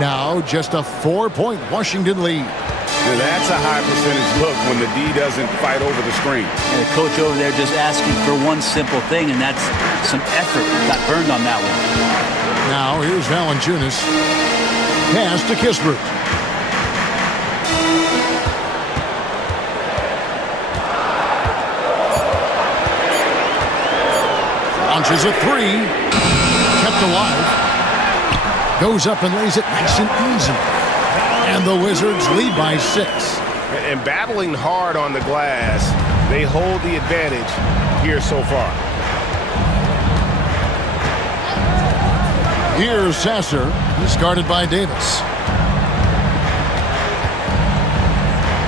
Now just a 4-point Washington lead. Now that's a high percentage look when the D doesn't fight over the screen. And the coach over there just asking for one simple thing, and that's some effort. Got burned on that one. Now here's Valanciunas. Pass to Kispert. Launches a 3. Kept alive. Goes up and lays it nice and easy. And the Wizards lead by 6. And battling hard on the glass, they hold the advantage here so far. Here's Sasser. He's guarded by Davis.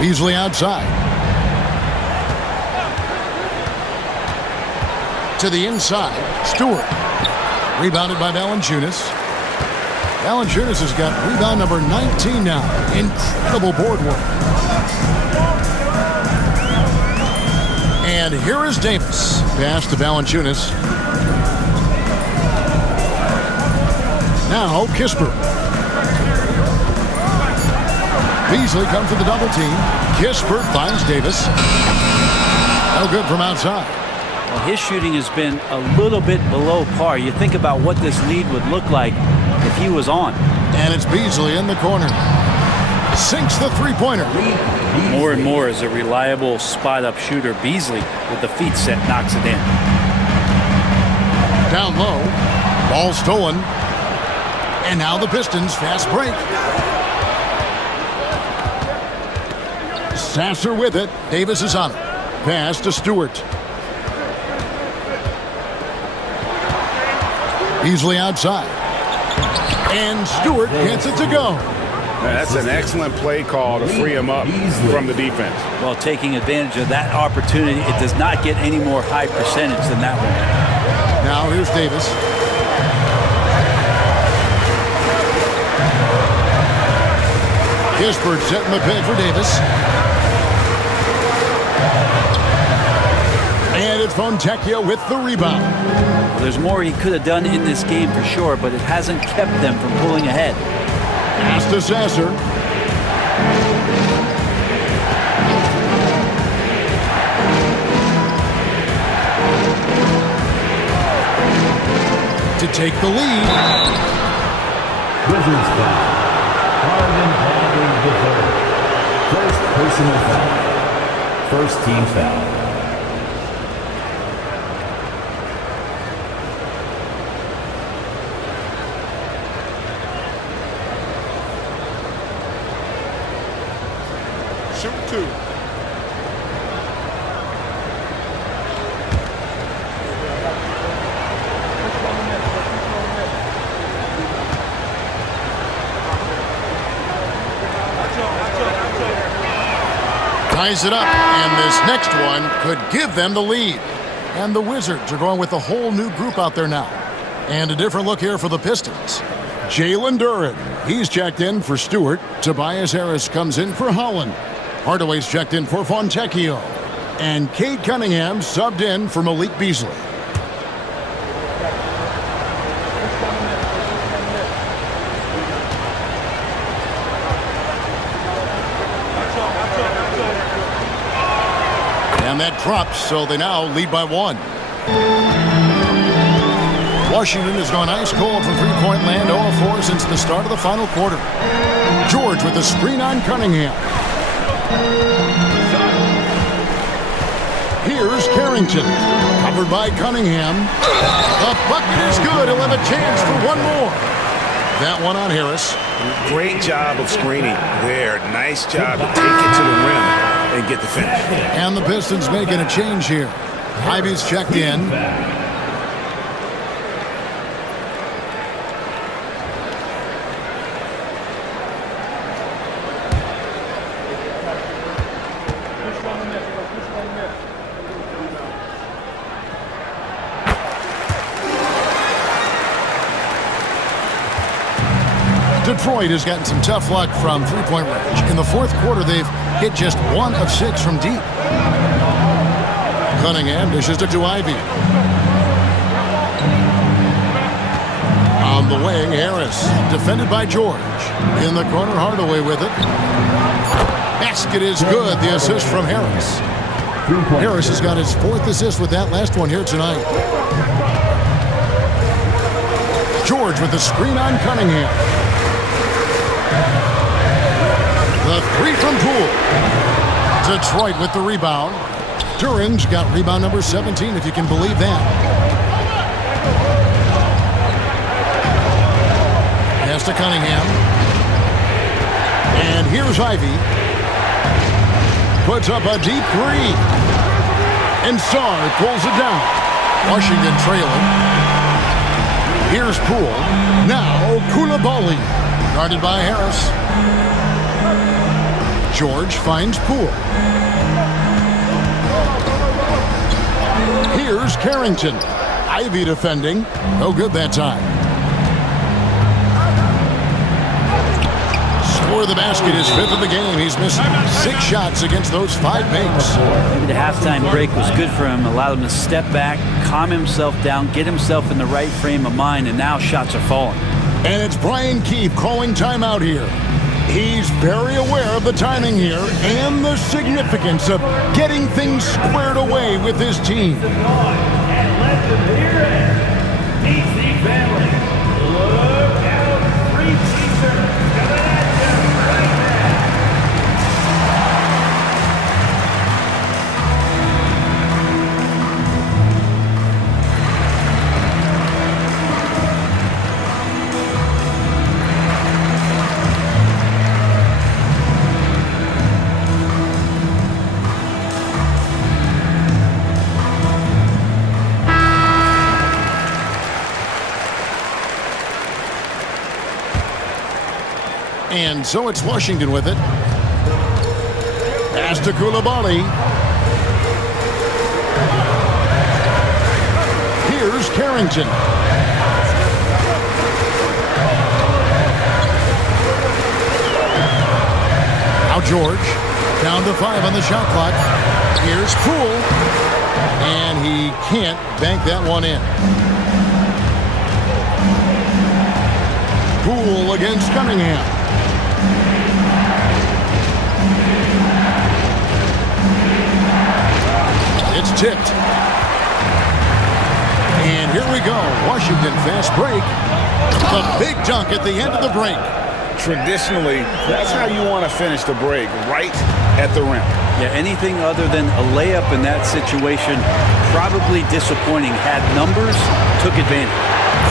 Beasley outside. To the inside. Stewart. Rebounded by Valanciunas. Valanciunas has got rebound number 19 now. Incredible board work. And here is Davis. Pass to Valanciunas. Now Kispert. Beasley comes to the double team. Kispert finds Davis. No good from outside. Well, his shooting has been a little bit below par. You think about what this lead would look like if he was on. And it's Beasley in the corner. Sinks the three-pointer. More and more as a reliable spot-up shooter. Beasley, with the feet set, knocks it in. Down low. Ball stolen. And now the Pistons fast break. Sasser with it. Davis is on it. Pass to Stewart. Beasley outside. And Stewart gets it to go. That's an excellent play call to free him up from the defense. Well, taking advantage of that opportunity, it does not get any more high percentage than that one. Now here's Davis. Kispert setting the pick for Davis. And it's Fontecchio with the rebound. Well, there's more he could have done in this game for sure, but it hasn't kept them from pulling ahead. Pass to Sasser. To take the lead. Wizards foul. Harden Bradley the third. First personal foul. First team foul. Shoot 2. Ties it up, and this next one could give them the lead. And the Wizards are going with a whole new group out there now. And a different look here for the Pistons. Jalen Duren, he's checked in for Stewart. Tobias Harris comes in for Holland. Hardaway's checked in for Fontecchio. And Cade Cunningham subbed in for Malik Beasley. And that drops, so they now lead by 1. Washington has gone ice cold from three-point land, 0-4 since the start of the final quarter. George with the screen on Cunningham. Here's Carrington. Covered by Cunningham. The bucket is good. He'll have a chance for one more. That one on Harris. Great job of screening there. Nice job to take it to the rim and get the finish. And the Pistons making a change here. Ivy's checked in. Detroit has gotten some tough luck from three-point range. In the fourth quarter, they've hit just 1 of 6 from deep. Cunningham dishes it to Ivy. On the wing, Harris, defended by George. In the corner, Hardaway with it. Basket is good, the assist from Harris. Harris has got his 4th assist with that last one here tonight. George with the screen on Cunningham. The 3 from Poole. Detroit with the rebound. Duran's got rebound number 17, if you can believe that. Pass to Cunningham. And here's Ivy. Puts up a deep 3. And Sarr pulls it down. Washington trailing. Here's Poole. Now Koulibaly. Guarded by Harris. George finds Poole. Here's Carrington. Ivy defending. No good that time. Score of the basket is 5th of the game. He's missed 6 shots against those 5 makes. The halftime break was good for him. Allowed him to step back, calm himself down, get himself in the right frame of mind, and now shots are falling. And it's Brian Keefe calling timeout here. He's very aware of the timing here and the significance of getting things squared away with his team. And let them hear it. DC family, look out. 3 teasers coming at you right now. And so it's Washington with it. Pass to Koulibaly. Here's Carrington. Now George. Down to 5 on the shot clock. Here's Poole. And he can't bank that one in. Poole against Cunningham. It's tipped. And here we go. Washington fast break. The big dunk at the end of the break. Traditionally, that's how you want to finish the break, right at the rim. Yeah, anything other than a layup in that situation, probably disappointing. Had numbers, took advantage.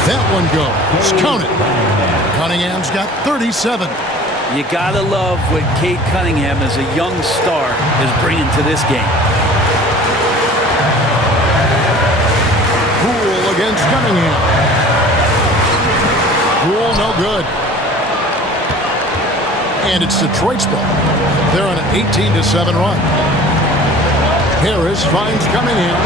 That one goes. Count it. Cunningham's got 37. You gotta love what Cade Cunningham, as a young star, is bringing to this game. Poole against Cunningham. Poole no good. And it's Detroit's ball. They're on an 18-7 run. Harris finds Cunningham.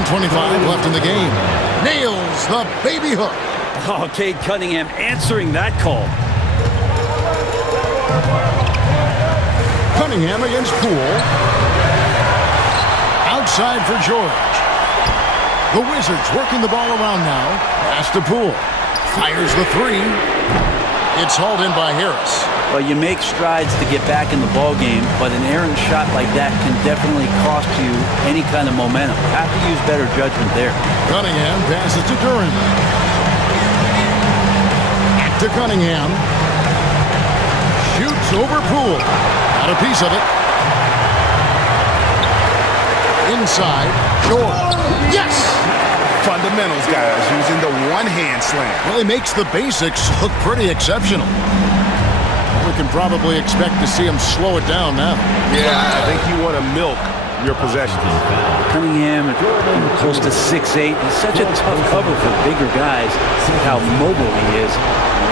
1:25 left in the game. Nails the baby hook. Oh, Cade Cunningham answering that call. Cunningham against Poole. Outside for George. The Wizards working the ball around now. Pass to Poole. Fires the 3. It's hauled in by Harris. Well, you make strides to get back in the ball game, but an errant shot like that can definitely cost you any kind of momentum. Have to use better judgment there. Cunningham passes to Duran. to Cunningham. Shoots over Poole. Got a piece of it. Inside. York. Yes! Fundamentals, guys, using the one-hand slam. Well, he makes the basics look pretty exceptional. We can probably expect to see him slow it down now. Yeah, I think you want to milk your possessions. Cunningham, close to 6'8". He's such a tough cover for bigger guys. See how mobile he is.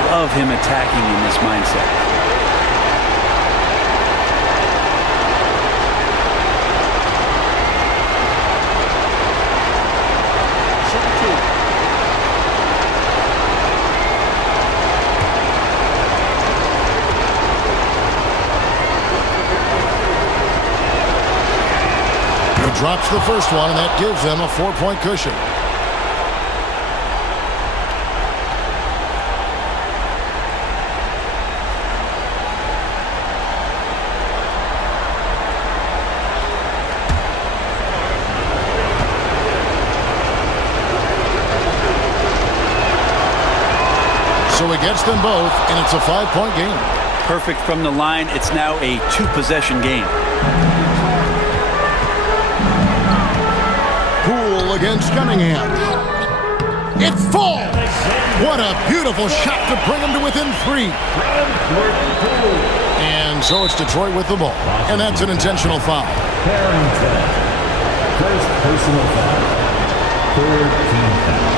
Love him attacking in this mindset. Drops the first one, and that gives them a 4-point cushion. So he gets them both, and it's a 5-point game. Perfect from the line. It's now a 2-possession game. Poole against Cunningham. It falls! What a beautiful shot to bring him to within 3. And so it's Detroit with the ball. And that's an intentional foul. First personal foul. Third team foul.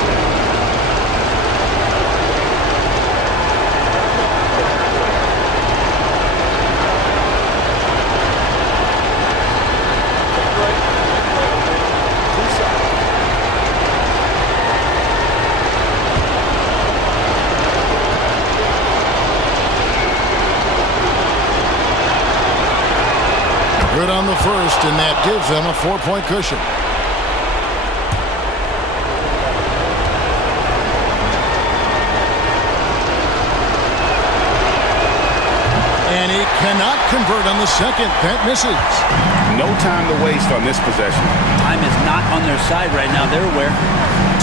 Good on the first, and that gives them a 4-point cushion. And he cannot convert on the second. That misses. No time to waste on this possession. Time is not on their side right now. They're aware.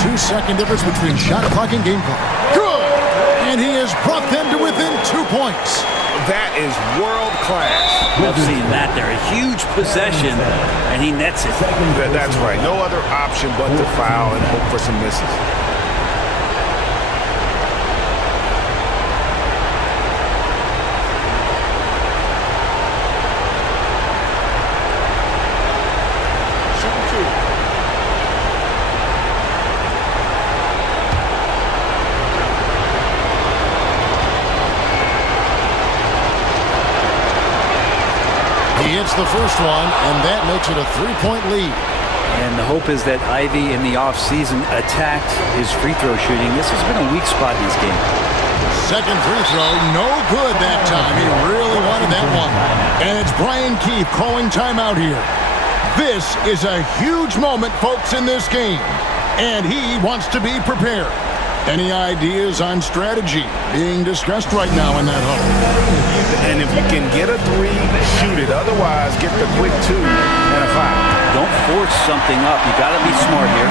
2-second difference between shot clock and game clock. Good! And he has brought them to within 2 points. That is world class. Love seeing that there. A huge possession, and he nets it. That's right. No other option but to foul and hope for some misses. He hits the first one, and that makes it a 3-point lead. And the hope is that Ivy in the offseason attacked his free throw shooting. This has been a weak spot in this game. Second free throw, no good that time. He really wanted that one. And it's Brian Keefe calling timeout here. This is a huge moment, folks, in this game. And he wants to be prepared. Any ideas on strategy being discussed right now in that huddle? And if you can get a 3, shoot it. Otherwise, get the quick 2 and a foul. Don't force something up. You got to be smart here.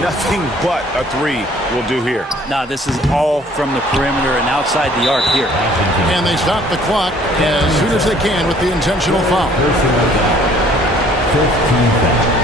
Nothing but a 3 will do here. Nah, this is all from the perimeter and outside the arc here. And they stop the clock as soon as they can with the intentional foul. 15 foul.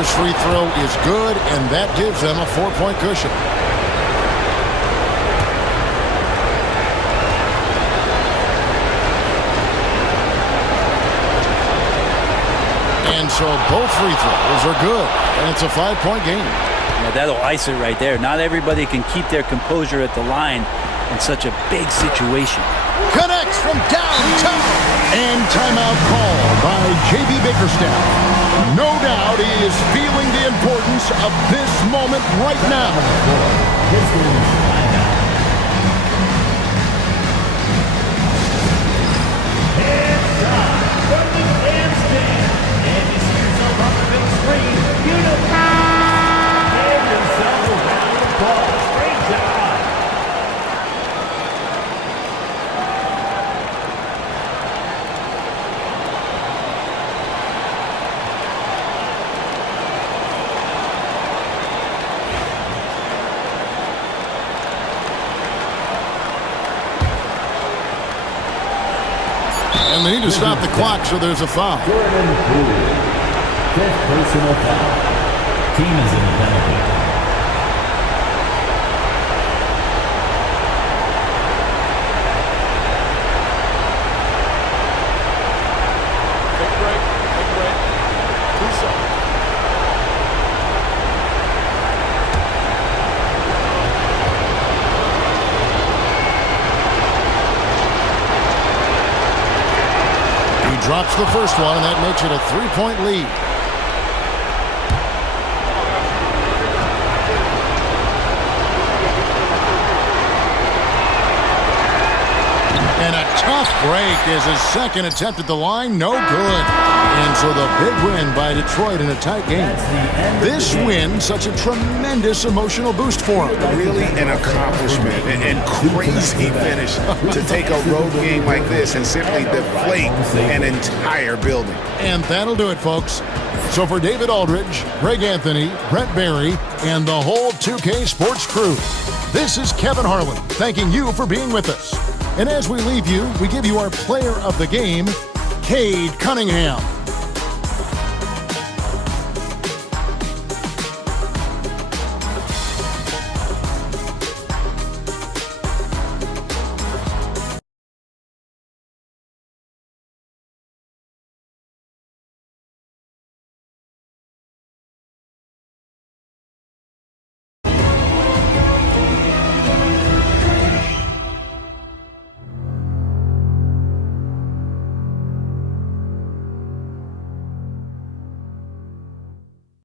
First free throw is good, and that gives them a 4-point cushion. And so both free throws are good, and it's a 5-point game. Yeah, that'll ice it right there. Not everybody can keep their composure at the line in such a big situation. Connects from downtown. And timeout called by J.B. Bickerstaff. No doubt he is feeling the importance of this moment right now. It's time from the bandstand. And you see yourself on the big screen. You know, give yourself a round of applause. Great job. And they need to stop the clock, so there's a foul. Jordan Poole. 5th personal foul. Team is in the penalty. Take a break. Take a break. Do something. Drops the first one, and that makes it a 3-point lead. And a tough break is his second attempt at the line. No good. And so the big win by Detroit in a tight game. This win, such a tremendous emotional boost for him. Really an accomplishment and crazy finish to take a road game like this and simply deflate an entire building. And that'll do it, folks. So for David Aldridge, Greg Anthony, Brett Barry, and the whole 2K Sports crew, this is Kevin Harlan thanking you for being with us. And as we leave you, we give you our player of the game, Cade Cunningham.